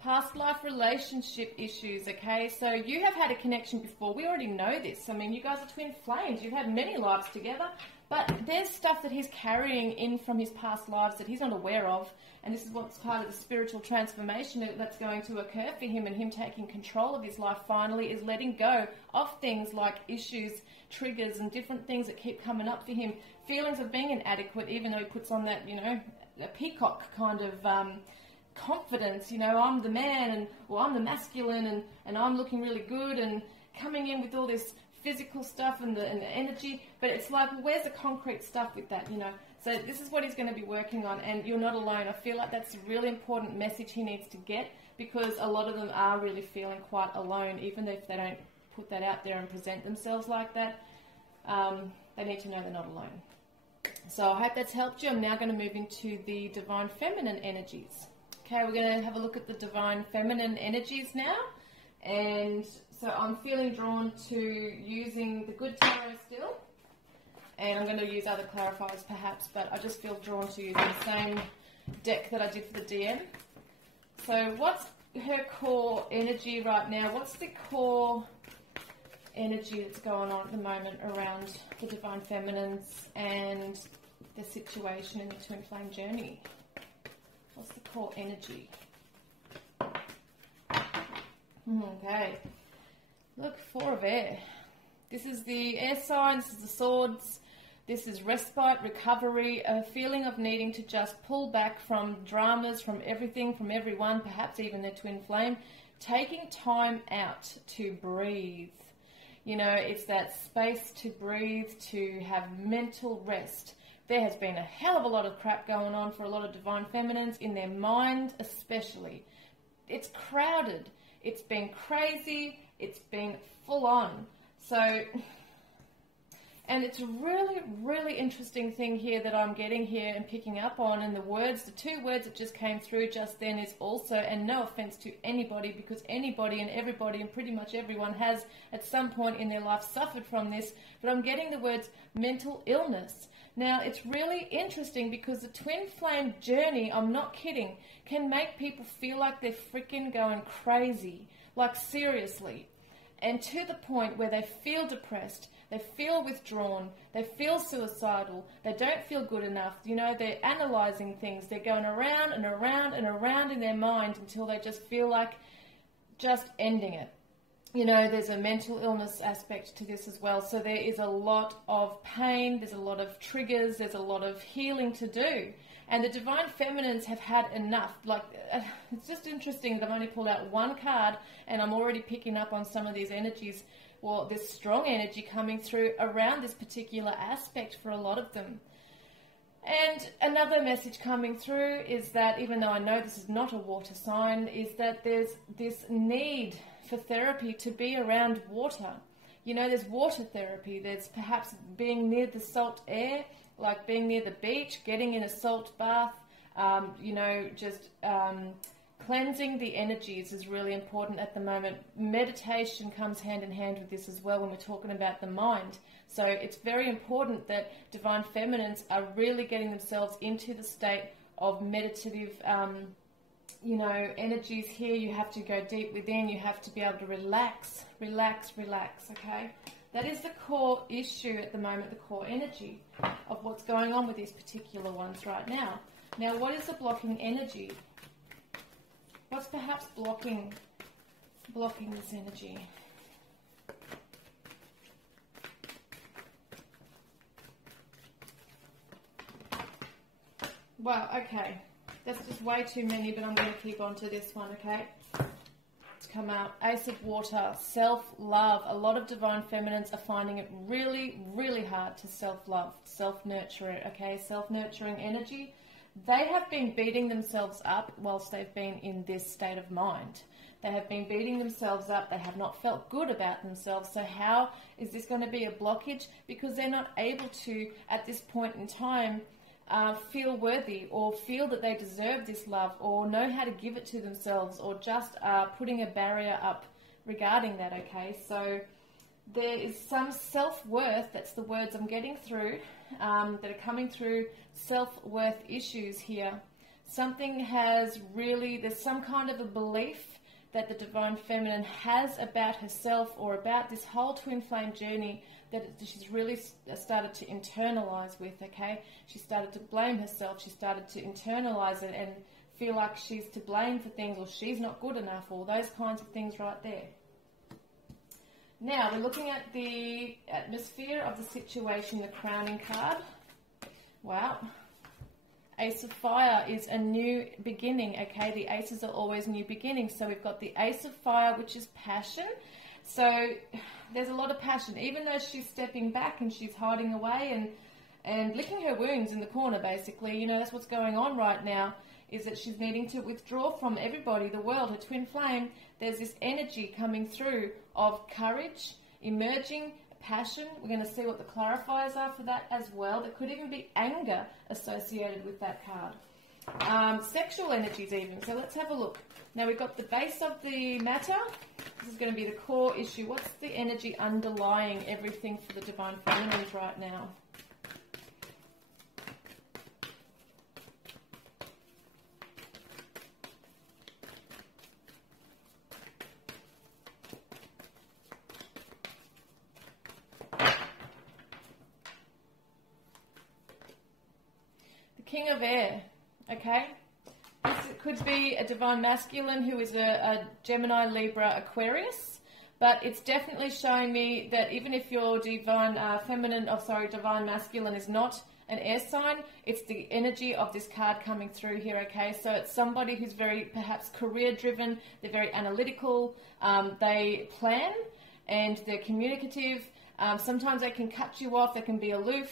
Past life relationship issues, okay? So you have had a connection before. We already know this. I mean, you guys are twin flames. You've had many lives together. But there's stuff that he's carrying in from his past lives that he's not aware of. And this is what's part of the spiritual transformation that's going to occur for him, and him taking control of his life finally is letting go of things like issues, triggers, and different things that keep coming up for him. Feelings of being inadequate, even though he puts on that, you know, a peacock kind of confidence, you know, I'm the man, or I'm the masculine, and I'm looking really good, and coming in with all this physical stuff and the energy, but it's like, well, where's the concrete stuff with that, you know? So this is what he's going to be working on, and you're not alone. I feel like that's a really important message he needs to get, because a lot of them are really feeling quite alone, even if they don't put that out there and present themselves like that. They need to know they're not alone. So I hope that's helped you. I'm now going to move into the Divine Feminine energies. Okay, we're going to have a look at the Divine Feminine energies now, and so I'm feeling drawn to using the Good Tarot still, and I'm going to use other clarifiers perhaps, but I just feel drawn to using the same deck that I did for the DM. So what's her core energy right now? What's the core energy that's going on at the moment around the Divine Feminines and the situation in the Twin Flame journey? What's the core energy? Okay. Look, 4 of Air. This is the air sign, this is the swords, this is respite, recovery, a feeling of needing to just pull back from dramas, from everything, from everyone, perhaps even their twin flame, taking time out to breathe. You know, it's that space to breathe, to have mental rest. There has been a hell of a lot of crap going on for a lot of Divine Feminines, in their mind especially. It's crowded, it's been crazy, it's been full on. So, And it's a really, really interesting thing here that I'm getting here and picking up on. And the two words that just came through just then is also, and no offense to anybody, because anybody and everybody and pretty much everyone has at some point in their life suffered from this, but I'm getting the words mental illness. Now, it's really interesting because the twin flame journey, I'm not kidding, can make people feel like they're freaking going crazy, like seriously, and to the point where they feel depressed, they feel withdrawn, they feel suicidal, they don't feel good enough, you know, they're analyzing things, they're going around and around and around in their mind until they just feel like just ending it. You know, there's a mental illness aspect to this as well. So there is a lot of pain, there's a lot of triggers, there's a lot of healing to do. And the Divine Feminines have had enough. Like, it's just interesting that I've only pulled out one card and I'm already picking up on some of these energies, well, this strong energy coming through around this particular aspect for a lot of them. And another message coming through is that, even though I know this is not a water sign, is that there's this need for therapy to be around water. You know, there's water therapy. There's perhaps being near the salt air, like being near the beach, getting in a salt bath, you know, just cleansing the energies is really important at the moment. Meditation comes hand in hand with this as well when we're talking about the mind. So it's very important that Divine Feminines are really getting themselves into the state of meditative, you know, energies here. You have to go deep within. You have to be able to relax, relax, relax, okay? That is the core issue at the moment, the core energy of what's going on with these particular ones right now. Now, what is the blocking energy? What's perhaps blocking this energy? Well, okay. That's just way too many, but I'm going to keep on to this one, okay? It's come out. Ace of Water, self-love. A lot of Divine Feminines are finding it really, really hard to self-love, self-nurture it, okay? Self-nurturing energy. They have been beating themselves up whilst they've been in this state of mind. They have been beating themselves up. They have not felt good about themselves. So how is this going to be a blockage? Because they're not able to, at this point in time, feel worthy or feel that they deserve this love or know how to give it to themselves, or just putting a barrier up regarding that, okay? So there is some self-worth, that's the words I'm getting through, that are coming through, self-worth issues here. Something has really, there's some kind of a belief that the Divine Feminine has about herself or about this whole twin flame journey that she's really started to internalize with, okay? She started to blame herself. She started to internalize it and feel like she's to blame for things, or she's not good enough, or those kinds of things right there. Now, we're looking at the atmosphere of the situation, the crowning card. Wow. Ace of Fire is a new beginning, okay? The aces are always new beginnings. So we've got the Ace of Fire, which is passion. So there's a lot of passion. Even though she's stepping back and she's hiding away and licking her wounds in the corner, basically, you know, that's what's going on right now, is that she's needing to withdraw from everybody, the world, her twin flame. There's this energy coming through of courage, emerging, passion. We're going to see what the clarifiers are for that as well. There could even be anger associated with that card. Sexual energies even. So let's have a look. Now we've got the base of the matter. This is going to be the core issue. What's the energy underlying everything for the Divine Feminines right now? King of Air, okay? This could be a Divine Masculine who is a Gemini, Libra, Aquarius, but it's definitely showing me that even if your Divine Divine Masculine is not an air sign, it's the energy of this card coming through here, okay? So it's somebody who's very, perhaps, career-driven, they're very analytical, they plan, and they're communicative. Sometimes they can cut you off, they can be aloof.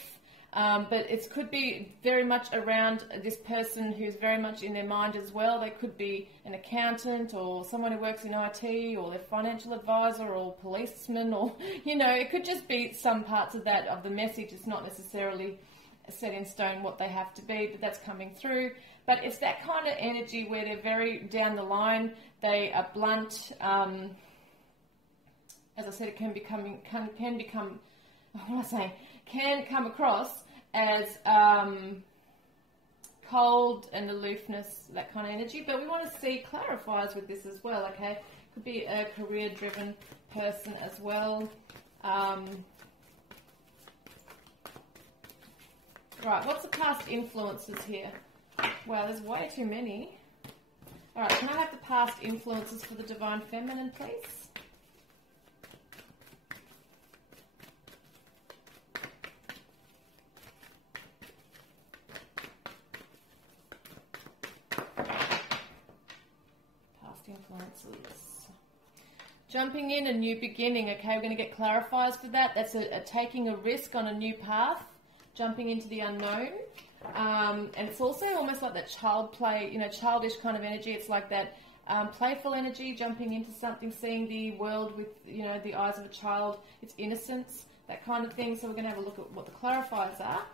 But it could be very much around this person who's very much in their mind as well. They could be an accountant or someone who works in IT or their financial advisor or policeman, or, you know, it could just be some parts of that, of the message. It's not necessarily set in stone what they have to be, but that's coming through. But it's that kind of energy where they're very down the line. They are blunt. As I said, it can become, can come across as cold and aloofness, that kind of energy. But we want to see clarifiers with this as well, okay? Could be a career-driven person as well. Right, what's the past influences here? Wow, there's way too many. All right, can I have the past influences for the Divine Feminine, please? Influences. Jumping in, a new beginning. Okay, we're going to get clarifiers for that. That's a taking a risk on a new path, jumping into the unknown. And it's also almost like that child play, you know, childish kind of energy. It's like that playful energy, jumping into something, seeing the world with, you know, the eyes of a child. It's innocence, that kind of thing. So we're going to have a look at what the clarifiers are.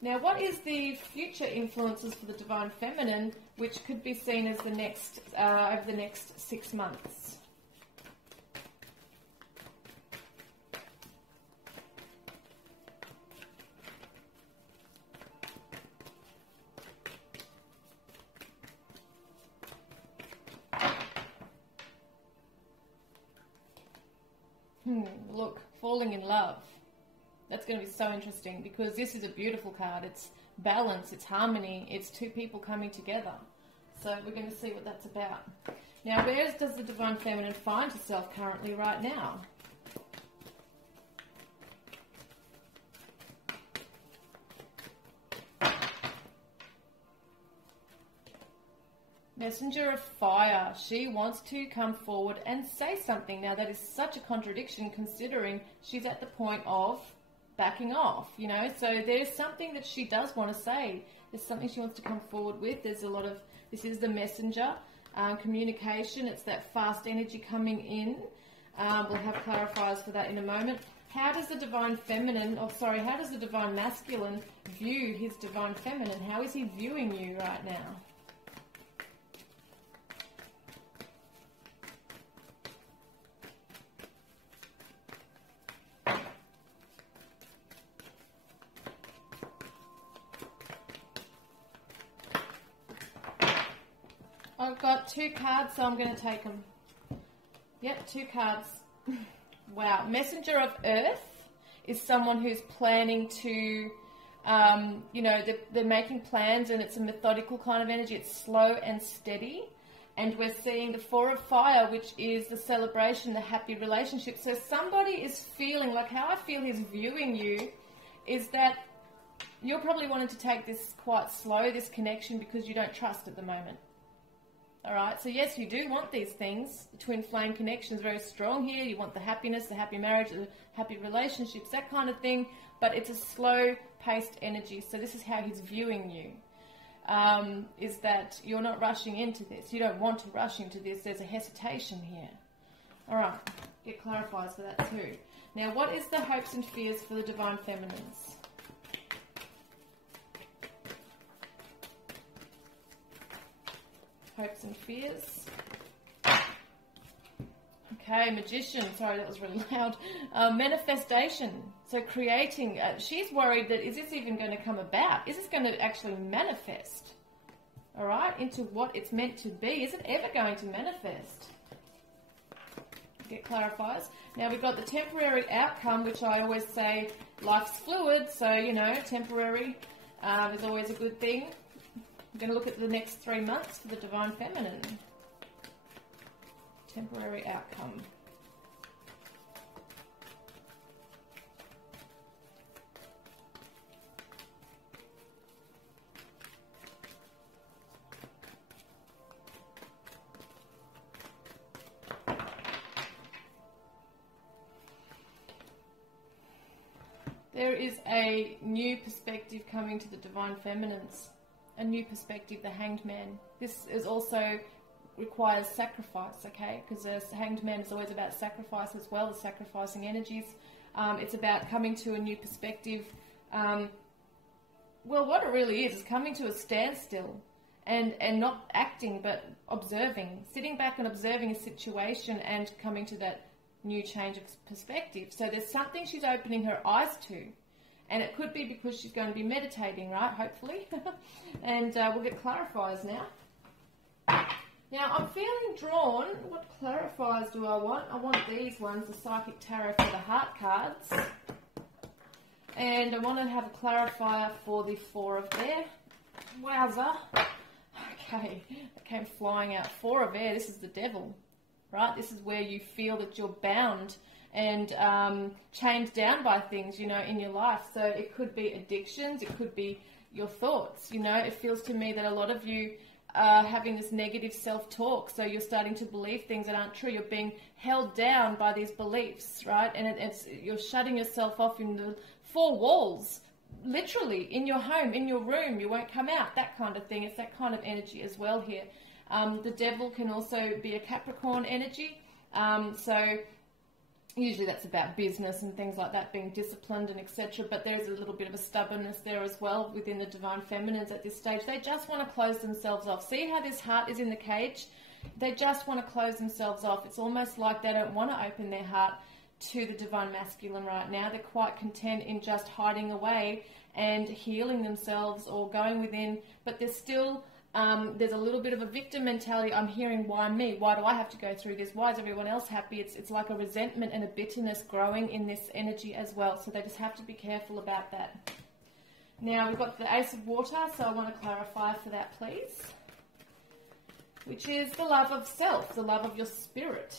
Now, what is the future influences for the Divine Feminine, which could be seen as the next, over the next 6 months? Look, falling in love. That's going to be so interesting because this is a beautiful card. It's balance, it's harmony, it's two people coming together. So we're going to see what that's about. Now, where does the Divine Feminine find herself currently right now? Messenger of fire. She wants to come forward and say something. Now, that is such a contradiction considering she's at the point of backing off, you know. So there's something that she does want to say. There's something she wants to come forward with. There's a lot of, this is the messenger, communication. It's that fast energy coming in. We'll have clarifiers for that in a moment. How does the Divine Feminine, how does the Divine Masculine view his Divine Feminine? How is he viewing you right now? I've got 2 cards, so I'm going to take them. Yep, 2 cards. Wow. Messenger of Earth is someone who's planning to, you know, they're making plans, and it's a methodical kind of energy. It's slow and steady. And we're seeing the 4 of Fire, which is the celebration, the happy relationship. So somebody is feeling, like how I feel he's viewing you, is that you're probably wanting to take this quite slow, this connection, because you don't trust at the moment. All right, so yes, you do want these things. The twin flame connection is very strong here. You want the happiness, the happy marriage, the happy relationships, that kind of thing. But it's a slow-paced energy. So this is how he's viewing you, is that you're not rushing into this. You don't want to rush into this. There's a hesitation here. All right, get clarifiers for that too. Now, what is the hopes and fears for the Divine Feminines? Hopes and fears. Okay, Magician. Sorry, that was really loud. Manifestation. So creating. She's worried that, is this even going to come about? Is this going to actually manifest? All right, into what it's meant to be. Is it ever going to manifest? Get clarifiers. Now we've got the temporary outcome, which I always say life's fluid. So, you know, temporary is always a good thing. I'm going to look at the next 3 months for the Divine Feminine. Temporary outcome. There is a new perspective coming to the Divine Feminines. A new perspective, the Hanged Man. This is also requires sacrifice, okay? Because the Hanged Man is always about sacrifice as well as sacrificing energies. It's about coming to a new perspective. Well, what it really is coming to a standstill and not acting but observing, sitting back and observing a situation and coming to that new change of perspective. So there's something she's opening her eyes to, and it could be because she's going to be meditating, right? Hopefully. And we'll get clarifiers now. Now, I'm feeling drawn. What clarifiers do I want? I want these ones, the Psychic Tarot for the heart cards. And I want to have a clarifier for the Four of Air. Wowza. Okay, that came flying out. Four of Air, this is the devil, right? This is where you feel that you're bound and chained down by things, you know, in your life. So it could be addictions, it could be your thoughts, you know. It feels to me that a lot of you are having this negative self-talk, so you're starting to believe things that aren't true. You're being held down by these beliefs, right? And you're shutting yourself off in the four walls, literally, in your home, in your room. You won't come out, that kind of thing. It's that kind of energy as well here. The devil can also be a Capricorn energy, so usually that's about business and things like that, being disciplined and etc. But there is a little bit of a stubbornness there as well within the Divine Feminines at this stage. They just want to close themselves off. See how this heart is in the cage? They just want to close themselves off. It's almost like they don't want to open their heart to the Divine Masculine right now. They're quite content in just hiding away and healing themselves or going within, but there's still there's a little bit of a victim mentality. I'm hearing, why me? Why do I have to go through this? Why is everyone else happy? It's like a resentment and a bitterness growing in this energy as well. So they just have to be careful about that. Now we've got the Ace of Water, so I want to clarify for that, please. Which is the love of self, the love of your spirit.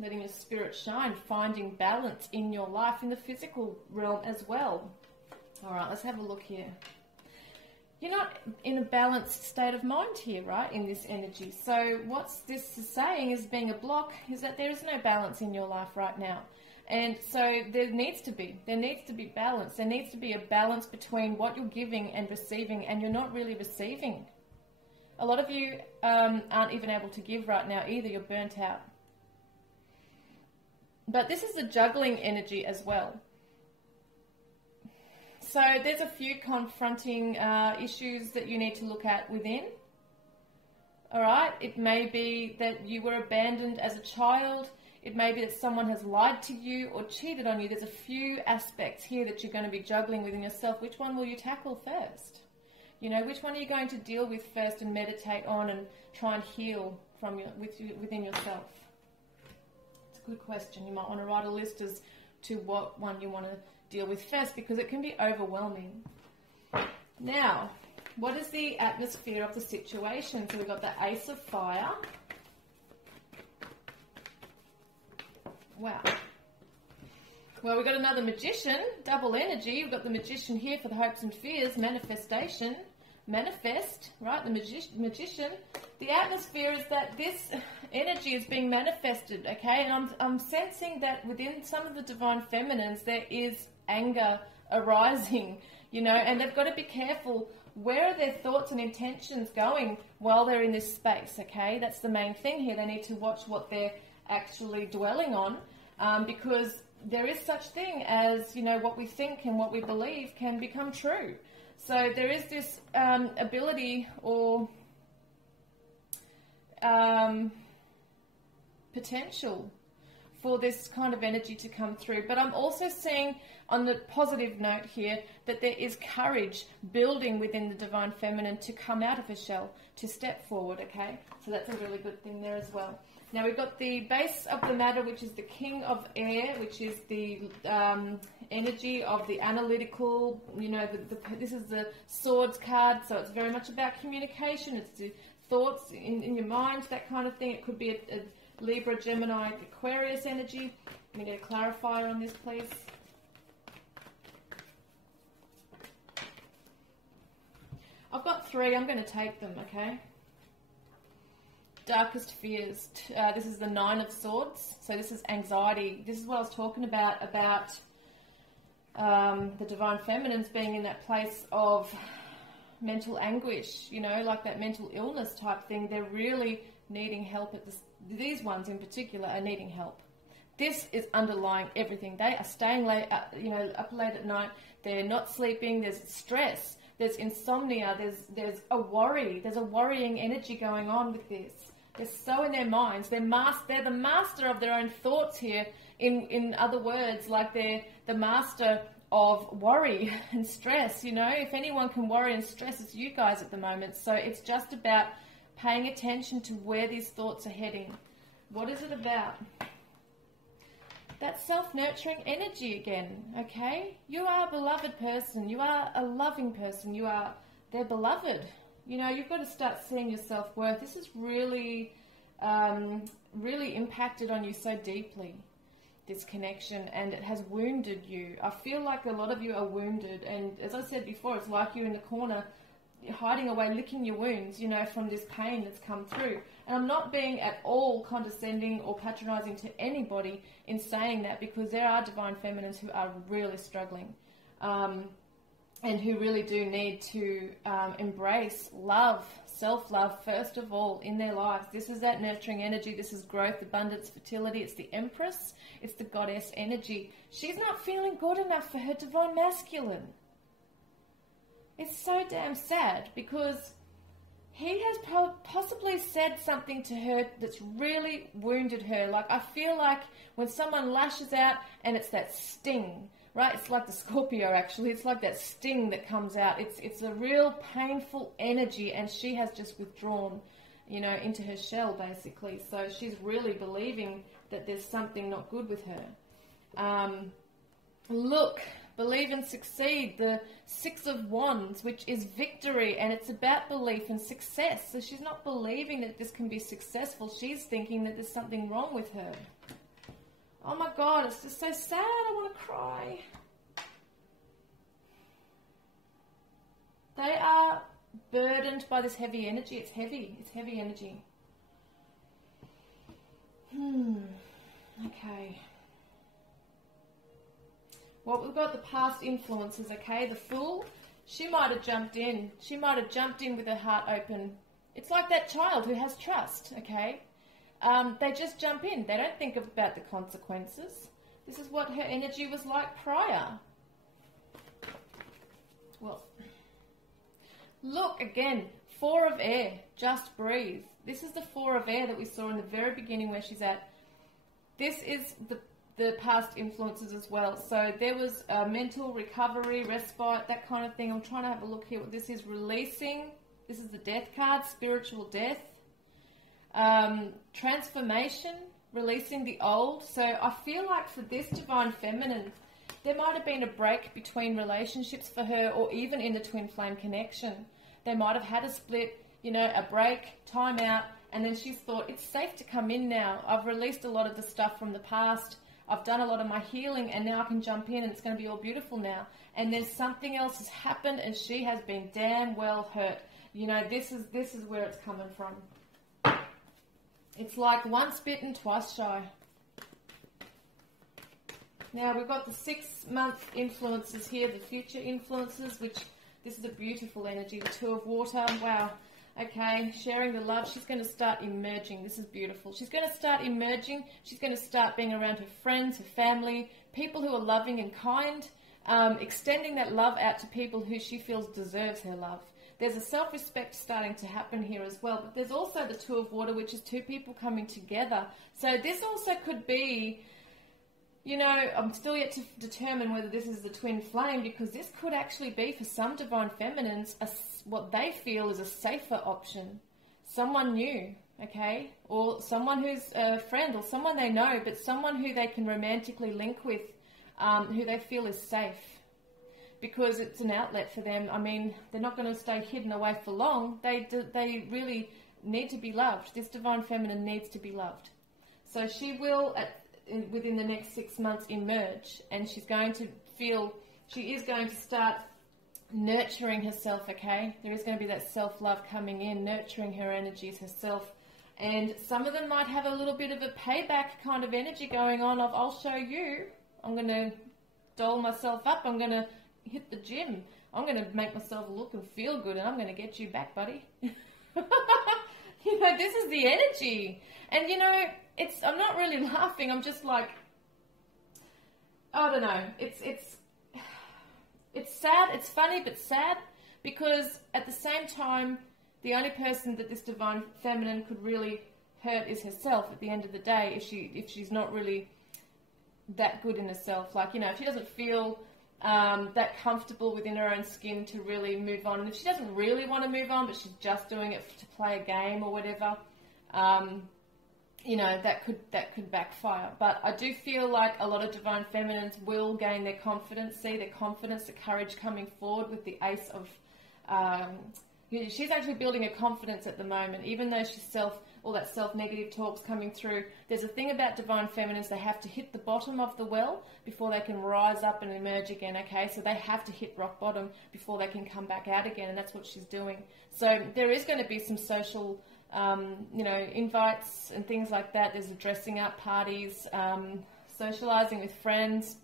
Letting your spirit shine, finding balance in your life, in the physical realm as well. All right, let's have a look here. You're not in a balanced state of mind here, right, in this energy. So what this is saying is, being a block, is that there is no balance in your life right now. And so there needs to be balance. There needs to be a balance between what you're giving and receiving, and you're not really receiving. A lot of you aren't even able to give right now either. You're burnt out. But this is a juggling energy as well. So there's a few confronting issues that you need to look at within. All right? It may be that you were abandoned as a child. It may be that someone has lied to you or cheated on you. There's a few aspects here that you're going to be juggling within yourself. Which one will you tackle first? You know, which one are you going to deal with first and meditate on and try and heal from within yourself? It's a good question. You might want to write a list as to what one you want to deal with first, because it can be overwhelming. Now, what is the atmosphere of the situation? So we've got the Ace of Fire. Wow. Well, we've got another Magician, double energy. We've got the Magician here for the hopes and fears, manifestation, manifest, right? The Magician. The atmosphere is that this energy is being manifested, okay? And I'm sensing that within some of the Divine Feminines there is anger arising, you know, and they've got to be careful. Where are their thoughts and intentions going while they're in this space, okay? That's the main thing here. They need to watch what they're actually dwelling on, because there is such thing as, you know, what we think and what we believe can become true. So there is this ability or potential for this kind of energy to come through. But I'm also seeing, on the positive note here, that there is courage building within the Divine Feminine to come out of her shell, to step forward, okay? So that's a really good thing there as well. Now we've got the base of the matter, which is the King of Air, which is the energy of the analytical, you know, this is the Swords card, so it's very much about communication. It's the thoughts in your mind, that kind of thing. It could be a Libra, Gemini, Aquarius energy. Let me get a clarifier on this, please. I've got three. I'm going to take them, okay? Darkest fears. This is the Nine of Swords. So this is anxiety. This is what I was talking about the Divine Feminine's being in that place of mental anguish, you know, like that mental illness type thing. They're really needing help at this. These ones in particular are needing help. This is underlying everything. They are staying late, up late at night. They're not sleeping. There's stress. There's insomnia. There's a worry. There's a worrying energy going on with this. They're so in their minds. They're the master of their own thoughts here. In other words, like they're the master of worry and stress. You know, if anyone can worry and stress, it's you guys at the moment. So it's just about paying attention to where these thoughts are heading. What is it about? That self-nurturing energy again, okay? You are a beloved person. You are a loving person. You are their beloved. You know, you've got to start seeing your self-worth. This is really, really impacted on you so deeply, this connection, and it has wounded you. I feel like a lot of you are wounded, and as I said before, it's like you're in the corner hiding away, licking your wounds, you know, from this pain that's come through. And I'm not being at all condescending or patronizing to anybody in saying that, because there are Divine Feminines who are really struggling, and who really do need to embrace love, self-love, first of all, in their lives. This is that nurturing energy. This is growth, abundance, fertility. It's the Empress. It's the Goddess energy. She's not feeling good enough for her Divine Masculine. It's so damn sad, because he has possibly said something to her that's really wounded her. Like, I feel like when someone lashes out and it's that sting, right? It's like the Scorpio, actually. It's like that sting that comes out. It's a real painful energy, and she has just withdrawn, you know, into her shell, basically. So she's really believing that there's something not good with her. Look, believe and succeed, the Six of Wands, which is victory, and it's about belief and success. So she's not believing that this can be successful. She's thinking that there's something wrong with her. Oh my God, it's just so sad. I want to cry. They are burdened by this heavy energy. It's heavy. It's heavy energy. Okay. Well, we've got the past influences, okay? The Fool, she might have jumped in. She might have jumped in with her heart open. It's like that child who has trust, okay? They just jump in. They don't think about the consequences. This is what her energy was like prior. Well, look again, Four of Air, just breathe. This is the Four of Air that we saw in the very beginning where she's at. This is the past influences as well. So there was mental recovery, respite, that kind of thing. I'm trying to have a look here what this is. Releasing. This is the Death card, spiritual death. Transformation, releasing the old. So I feel like for this Divine Feminine, there might have been a break between relationships for her, or even in the twin flame connection. They might have had a split, you know, a break, time out, and then she's thought, it's safe to come in now. I've released a lot of the stuff from the past. I've done a lot of my healing, and now I can jump in and it's going to be all beautiful now. And then something else has happened, and she has been damn well hurt. You know, this is where it's coming from. It's like once bitten, twice shy. Now we've got the 6-month influences here, the future influences, which this is a beautiful energy. The Two of Water, wow. Okay, sharing the love. She's going to start emerging. This is beautiful. She's going to start emerging. She's going to start being around her friends, her family, people who are loving and kind, extending that love out to people who she feels deserves her love. There's a self-respect starting to happen here as well, but there's also the Two of Water, which is two people coming together. So this also could be, you know, I'm still yet to determine whether this is the twin flame, because this could actually be, for some Divine Feminines, what they feel is a safer option. Someone new, okay? Or someone who's a friend, or someone they know, but someone who they can romantically link with, who they feel is safe. Because it's an outlet for them. I mean, they're not going to stay hidden away for long. They really need to be loved. This Divine Feminine needs to be loved. So she will, within the next 6 months, emerge, and she's going to feel, she is going to start nurturing herself, okay? There is going to be that self-love coming in, nurturing her energies herself. And some of them might have a little bit of a payback kind of energy going on of, I'll show you. I'm going to doll myself up. I'm going to hit the gym. I'm going to make myself look and feel good, and I'm going to get you back, buddy. You know, this is the energy. And, you know, I'm not really laughing. I'm just like, I don't know. It's sad. It's funny, but sad, because at the same time, the only person that this divine feminine could really hurt is herself at the end of the day, if she's not really that good in herself. Like, you know, if she doesn't feel that comfortable within her own skin to really move on, and if she doesn't really want to move on, but she's just doing it to play a game or whatever, you know, that could backfire. But I do feel like a lot of divine feminines will gain their confidence, their courage coming forward with the Ace of... she's actually building a confidence at the moment, even though she's all that self-negative talk's coming through. There's a thing about divine feminines, they have to hit the bottom of the well before they can rise up and emerge again, okay? So they have to hit rock bottom before they can come back out again, and that's what she's doing. So there is going to be some social, you know, invites and things like that. There's a dressing up parties, socializing with friends,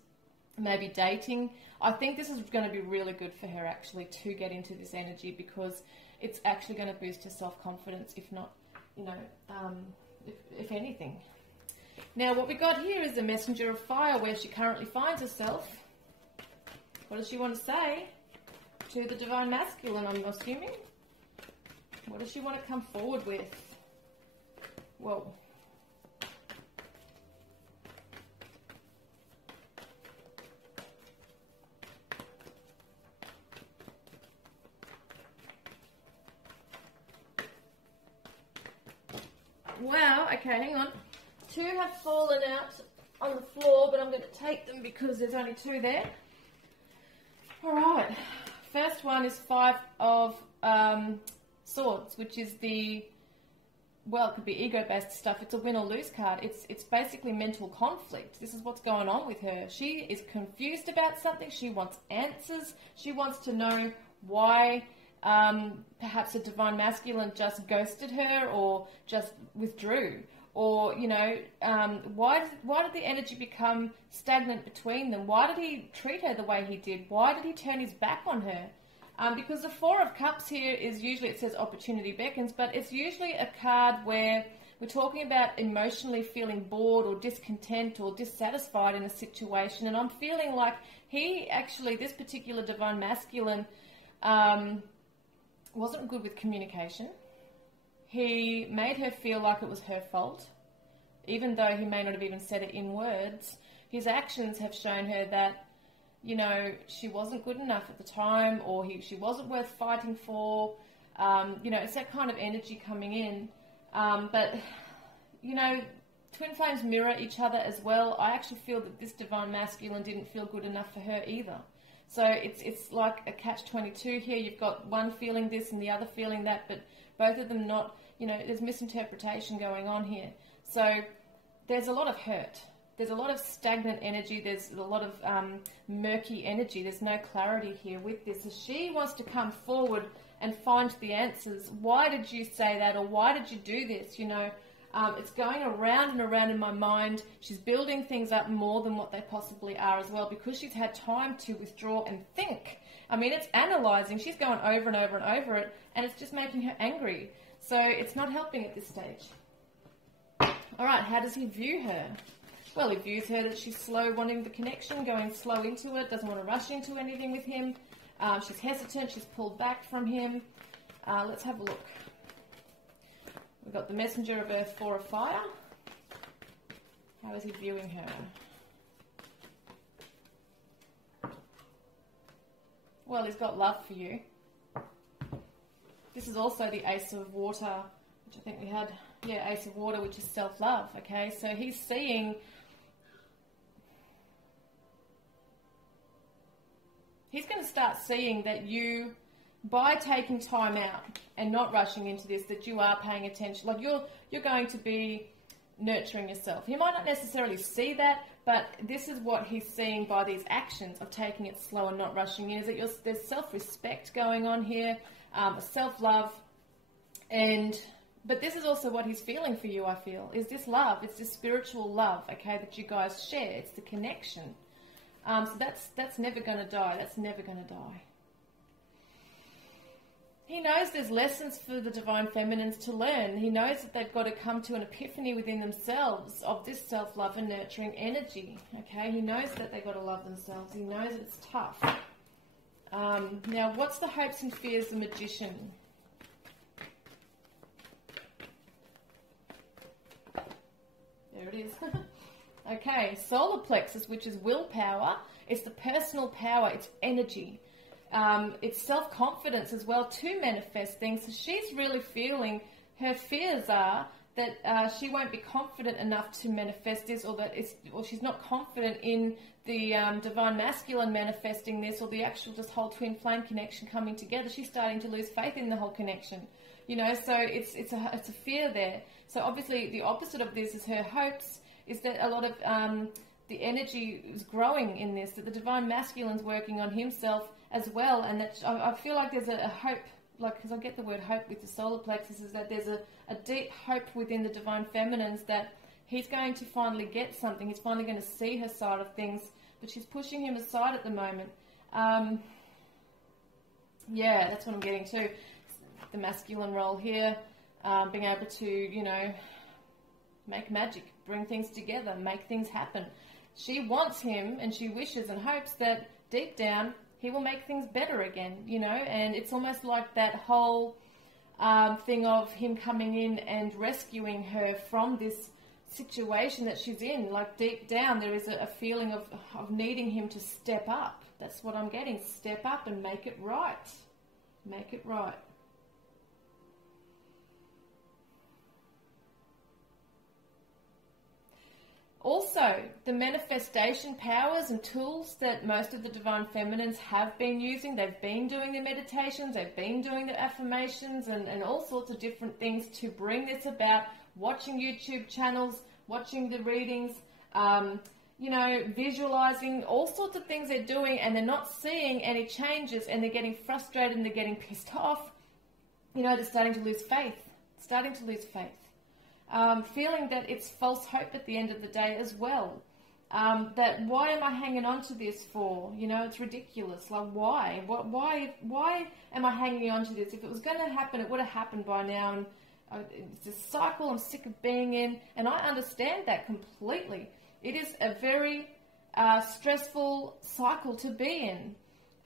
maybe dating. I think this is going to be really good for her, actually, to get into this energy, because it's actually going to boost her self-confidence, if not, you know, if anything. Now, what we got here is the Messenger of Fire, where she currently finds herself. What does she want to say to the Divine Masculine, I'm assuming? What does she want to come forward with? Whoa. Wow, okay, hang on. 2 have fallen out on the floor, but I'm going to take them because there's only 2 there. All right. First one is 5 of Swords, which is the, well, it could be ego-based stuff. It's a win or lose card. It's basically mental conflict. This is what's going on with her. She is confused about something. She wants answers. She wants to know why perhaps a divine masculine just ghosted her or just withdrew, or, you know, why did the energy become stagnant between them? Why did he treat her the way he did? Why did he turn his back on her? Because the 4 of Cups here is usually, it says opportunity beckons, but it's usually a card where we're talking about emotionally feeling bored or discontent or dissatisfied in a situation, and I'm feeling like he actually, this particular divine masculine, wasn't good with communication. He made her feel like it was her fault, even though he may not have even said it in words. His actions have shown her that, you know, she wasn't good enough at the time, or she wasn't worth fighting for. You know, it's that kind of energy coming in. But, you know, twin flames mirror each other as well. I actually feel that this divine masculine didn't feel good enough for her either. So it's like a catch-22 here. You've got one feeling this and the other feeling that, but both of them not, you know, there's misinterpretation going on here. So there's a lot of hurt. There's a lot of stagnant energy. There's a lot of murky energy. There's no clarity here with this. So she wants to come forward and find the answers. Why did you say that? Or why did you do this? You know, it's going around and around in my mind. She's building things up more than what they possibly are as well, because she's had time to withdraw and think. I mean, it's analysing. She's going over and over and over it, and it's just making her angry. So it's not helping at this stage. All right, how does he view her? Well, he views her that she's slow, wanting the connection, going slow into it, doesn't want to rush into anything with him. She's hesitant, she's pulled back from him. Let's have a look. We've got the Messenger of Earth, 4 of Fire. How is he viewing her? Well, he's got love for you. This is also the Ace of Water, which I think we had. Yeah, Ace of Water, which is self-love, okay? So he's seeing... He's going to start seeing that you, by taking time out and not rushing into this, that you are paying attention. Like you're going to be nurturing yourself. He might not necessarily see that, but this is what he's seeing by these actions of taking it slow and not rushing in, is that there's self-respect going on here, self-love, but this is also what he's feeling for you, I feel, is this love. It's this spiritual love, okay, that you guys share. It's the connection. So that's never going to die. That's never going to die. He knows there's lessons for the Divine Feminines to learn. He knows that they've got to come to an epiphany within themselves of this self-love and nurturing energy. Okay, he knows that they've got to love themselves. He knows it's tough. Now, what's the hopes and fears of the Magician? There it is. Okay, solar plexus, which is willpower. It's the personal power. It's energy. It's self-confidence as well to manifest things. So she's really feeling, her fears are that she won't be confident enough to manifest this, or she's not confident in the Divine Masculine manifesting this, or the actual just whole twin flame connection coming together. She's starting to lose faith in the whole connection, you know. So it's a fear there. So obviously the opposite of this is her hopes. Is that a lot of the energy is growing in this, that the Divine Masculine's working on himself as well, and that I feel like there's a hope, like, because I get the word hope with the solar plexus, is that there's a deep hope within the Divine Feminines that he's going to finally get something. He's finally going to see her side of things, but she's pushing him aside at the moment. Yeah, that's what I'm getting to. The masculine role here, being able to, you know, make magic, bring things together, make things happen. She wants him, and she wishes and hopes that deep down he will make things better again, you know. And it's almost like that whole thing of him coming in and rescuing her from this situation that she's in. Like deep down there is a feeling of needing him to step up. That's what I'm getting. Step up and make it right. Make it right. Also, the manifestation powers and tools that most of the Divine Feminines have been using, they've been doing the meditations, they've been doing the affirmations and all sorts of different things to bring this about, watching YouTube channels, watching the readings, you know, visualizing, all sorts of things they're doing, and they're not seeing any changes, and they're getting frustrated and they're getting pissed off. You know, they're starting to lose faith, feeling that it's false hope at the end of the day as well. That why am I hanging on to this for? You know, it's ridiculous. Like, why? Why am I hanging on to this? If it was going to happen, it would have happened by now. And it's this cycle I'm sick of being in, and I understand that completely. It is a very stressful cycle to be in.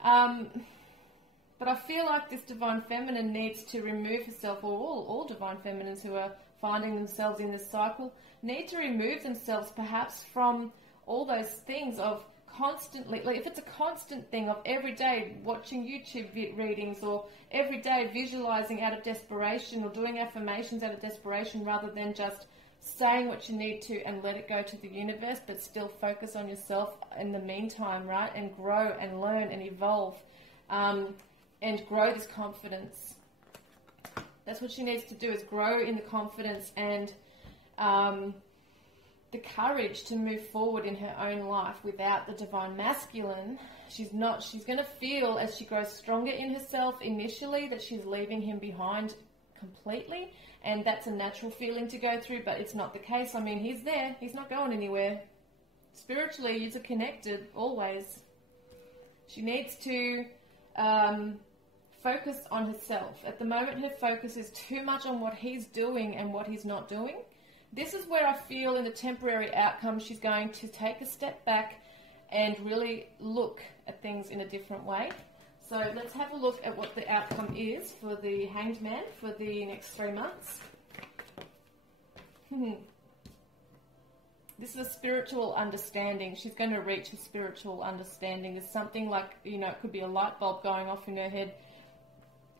But I feel like this Divine Feminine needs to remove herself, or all Divine Feminines who are finding themselves in this cycle, need to remove themselves perhaps from all those things of constantly, like if it's a constant thing of every day watching YouTube readings, or every day visualizing out of desperation, or doing affirmations out of desperation, rather than just saying what you need to and let it go to the universe, but still focus on yourself in the meantime, right? And grow and learn and evolve, and grow this confidence. That's what she needs to do, is grow in the confidence and the courage to move forward in her own life. Without the Divine Masculine, she's going to feel, as she grows stronger in herself initially, that she's leaving him behind completely, and that's a natural feeling to go through, but it's not the case. I mean, he's there, he's not going anywhere. Spiritually, you're connected always. She needs to focus on herself. At the moment, her focus is too much on what he's doing and what he's not doing. This is where I feel in the temporary outcome she's going to take a step back and really look at things in a different way. So let's have a look at what the outcome is for the Hanged Man for the next 3 months. This is a spiritual understanding. She's going to reach a spiritual understanding. There's something like, you know, it could be a light bulb going off in her head.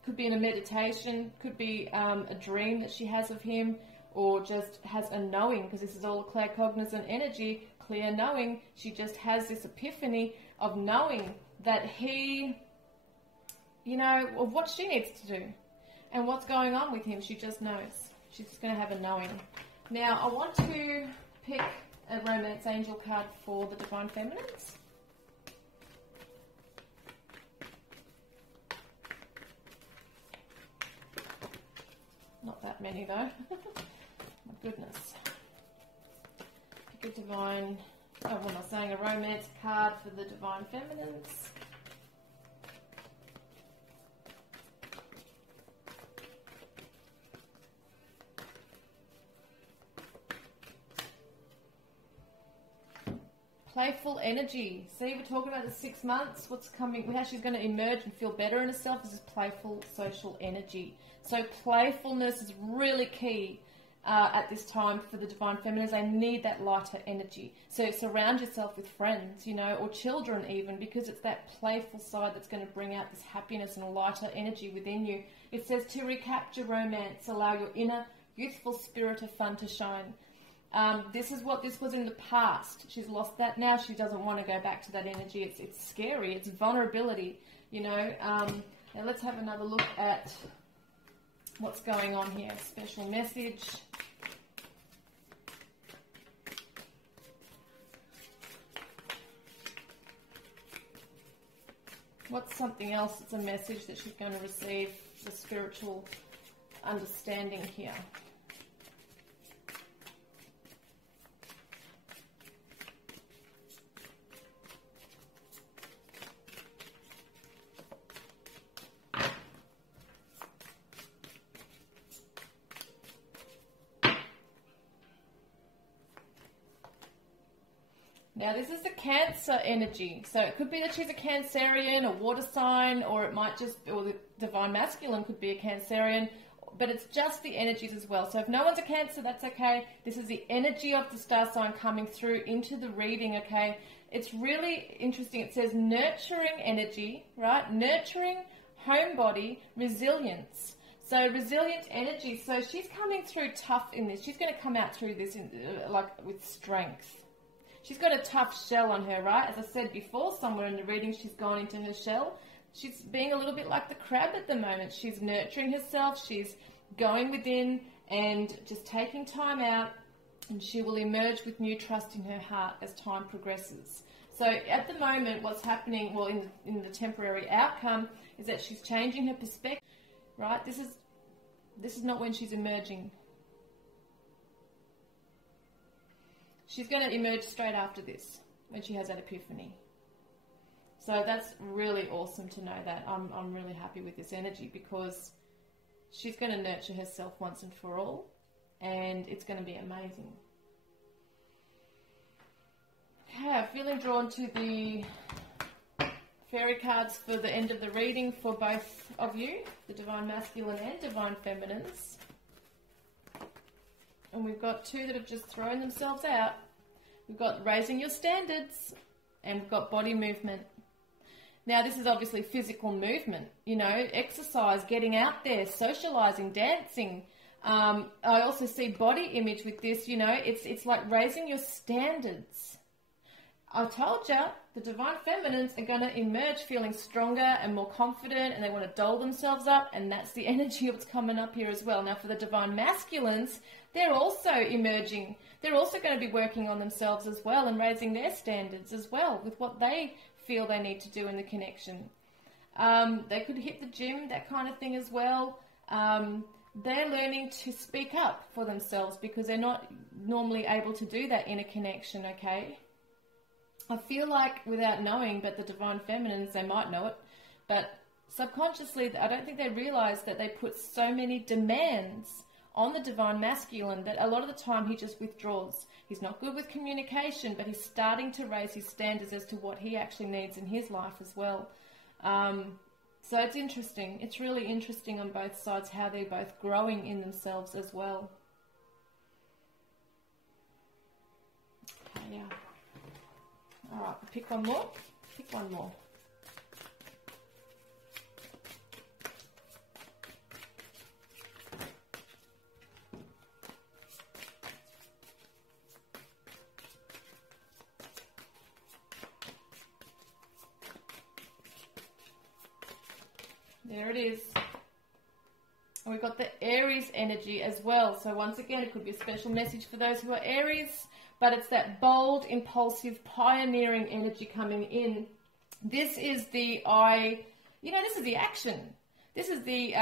Could be in a meditation, could be a dream that she has of him, or just has a knowing, because this is all a claircognizant energy, clear knowing. She just has this epiphany of knowing that he, you know, of what she needs to do and what's going on with him. She just knows. She's just going to have a knowing. Now, I want to pick a Romance Angel card for the Divine Feminines. Not that many though. My goodness. Pick a Divine what am I saying? A romance card for the Divine Feminines. Playful energy. See, we're talking about the 6 months. What's coming, how she's going to emerge and feel better in herself is this playful social energy. So playfulness is really key at this time for the Divine Feminines. They need that lighter energy. So surround yourself with friends, you know, or children even, because it's that playful side that's going to bring out this happiness and a lighter energy within you. It says to recapture romance, allow your inner youthful spirit of fun to shine. This is what this was in the past. She's lost that now. She doesn't want to go back to that energy. It's scary. It's vulnerability, you know. Now let's have another look at what's going on here. Special message. What's something else that's a message that she's going to receive, the spiritual understanding here? Now, this is the Cancer energy. So it could be that she's a Cancerian, a water sign, or it might just, or the Divine Masculine could be a Cancerian, but it's just the energies as well. So if no one's a Cancer, that's okay. This is the energy of the star sign coming through into the reading, okay? It's really interesting. It says nurturing energy, right? Nurturing, homebody, resilience. So resilient energy. So she's coming through tough in this. She's going to come out through this like with strength. She's got a tough shell on her, right? As I said before, somewhere in the reading, she's gone into her shell. She's being a little bit like the crab at the moment. She's nurturing herself. She's going within and just taking time out, and she will emerge with new trust in her heart as time progresses. So at the moment, what's happening, well, in the temporary outcome, is that she's changing her perspective, right? This is not when she's emerging. She's going to emerge straight after this, when she has that epiphany. So that's really awesome to know that. I'm really happy with this energy, because she's going to nurture herself once and for all, and it's going to be amazing. Okay, I'm feeling drawn to the fairy cards for the end of the reading for both of you, the Divine Masculine and Divine Feminines. And we've got two that have just thrown themselves out. We've got raising your standards, and we've got body movement. Now, this is obviously physical movement, you know, exercise, getting out there, socializing, dancing. I also see body image with this, you know, it's like raising your standards. I told you, the Divine Feminines are going to emerge feeling stronger and more confident, and they want to doll themselves up, and that's the energy of what's coming up here as well. Now, for the Divine Masculines, they're also emerging. They're also going to be working on themselves as well and raising their standards as well with what they feel they need to do in the connection. They could hit the gym, that kind of thing as well. They're learning to speak up for themselves, because they're not normally able to do that in a connection, okay? I feel like, without knowing, but the Divine Feminines, they might know it, but subconsciously, I don't think they realise that they put so many demands on the Divine Masculine that a lot of the time he just withdraws. He's not good with communication, but he's starting to raise his standards as to what he actually needs in his life as well. So it's interesting. It's really interesting on both sides how they're both growing in themselves as well. Okay, yeah. All right, pick one more. Pick one more. There it is. And we've got the Aries energy as well. So once again, it could be a special message for those who are Aries, but it's that bold, impulsive, pioneering energy coming in. This is the this is the action. This is the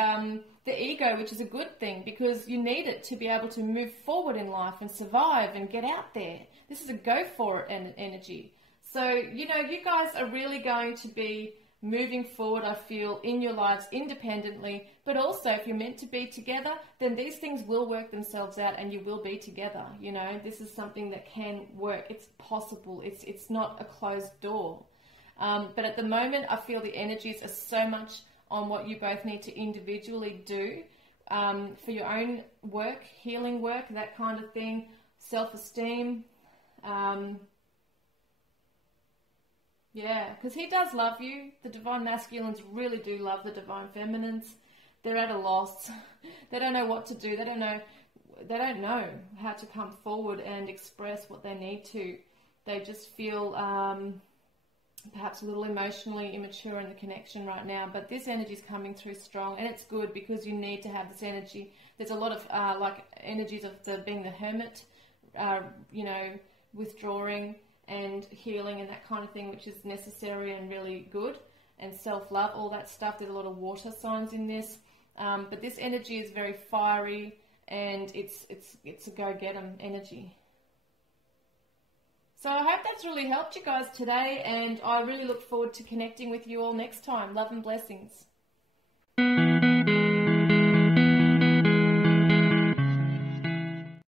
ego, which is a good thing because you need it to be able to move forward in life and survive and get out there. This is a go for it energy. So, you know, you guys are really going to be moving forward, I feel, in your lives independently, but also if you're meant to be together, then these things will work themselves out and you will be together. You know, this is something that can work. It's possible. It's not a closed door. But at the moment, I feel the energies are so much on what you both need to individually do for your own work, healing work, that kind of thing, self-esteem. Yeah, because he does love you. The divine masculines really do love the divine feminines. They're at a loss. They don't know what to do. They don't know how to come forward and express what they need to. They just feel perhaps a little emotionally immature in the connection right now. But this energy is coming through strong, and it's good because you need to have this energy. There's a lot of like energies of being the hermit, you know, withdrawing and healing and that kind of thing, which is necessary and really good, and self-love, all that stuff. There's a lot of water signs in this, but this energy is very fiery, and it's a go-get-em energy. So I hope that's really helped you guys today, and I really look forward to connecting with you all next time. Love and blessings.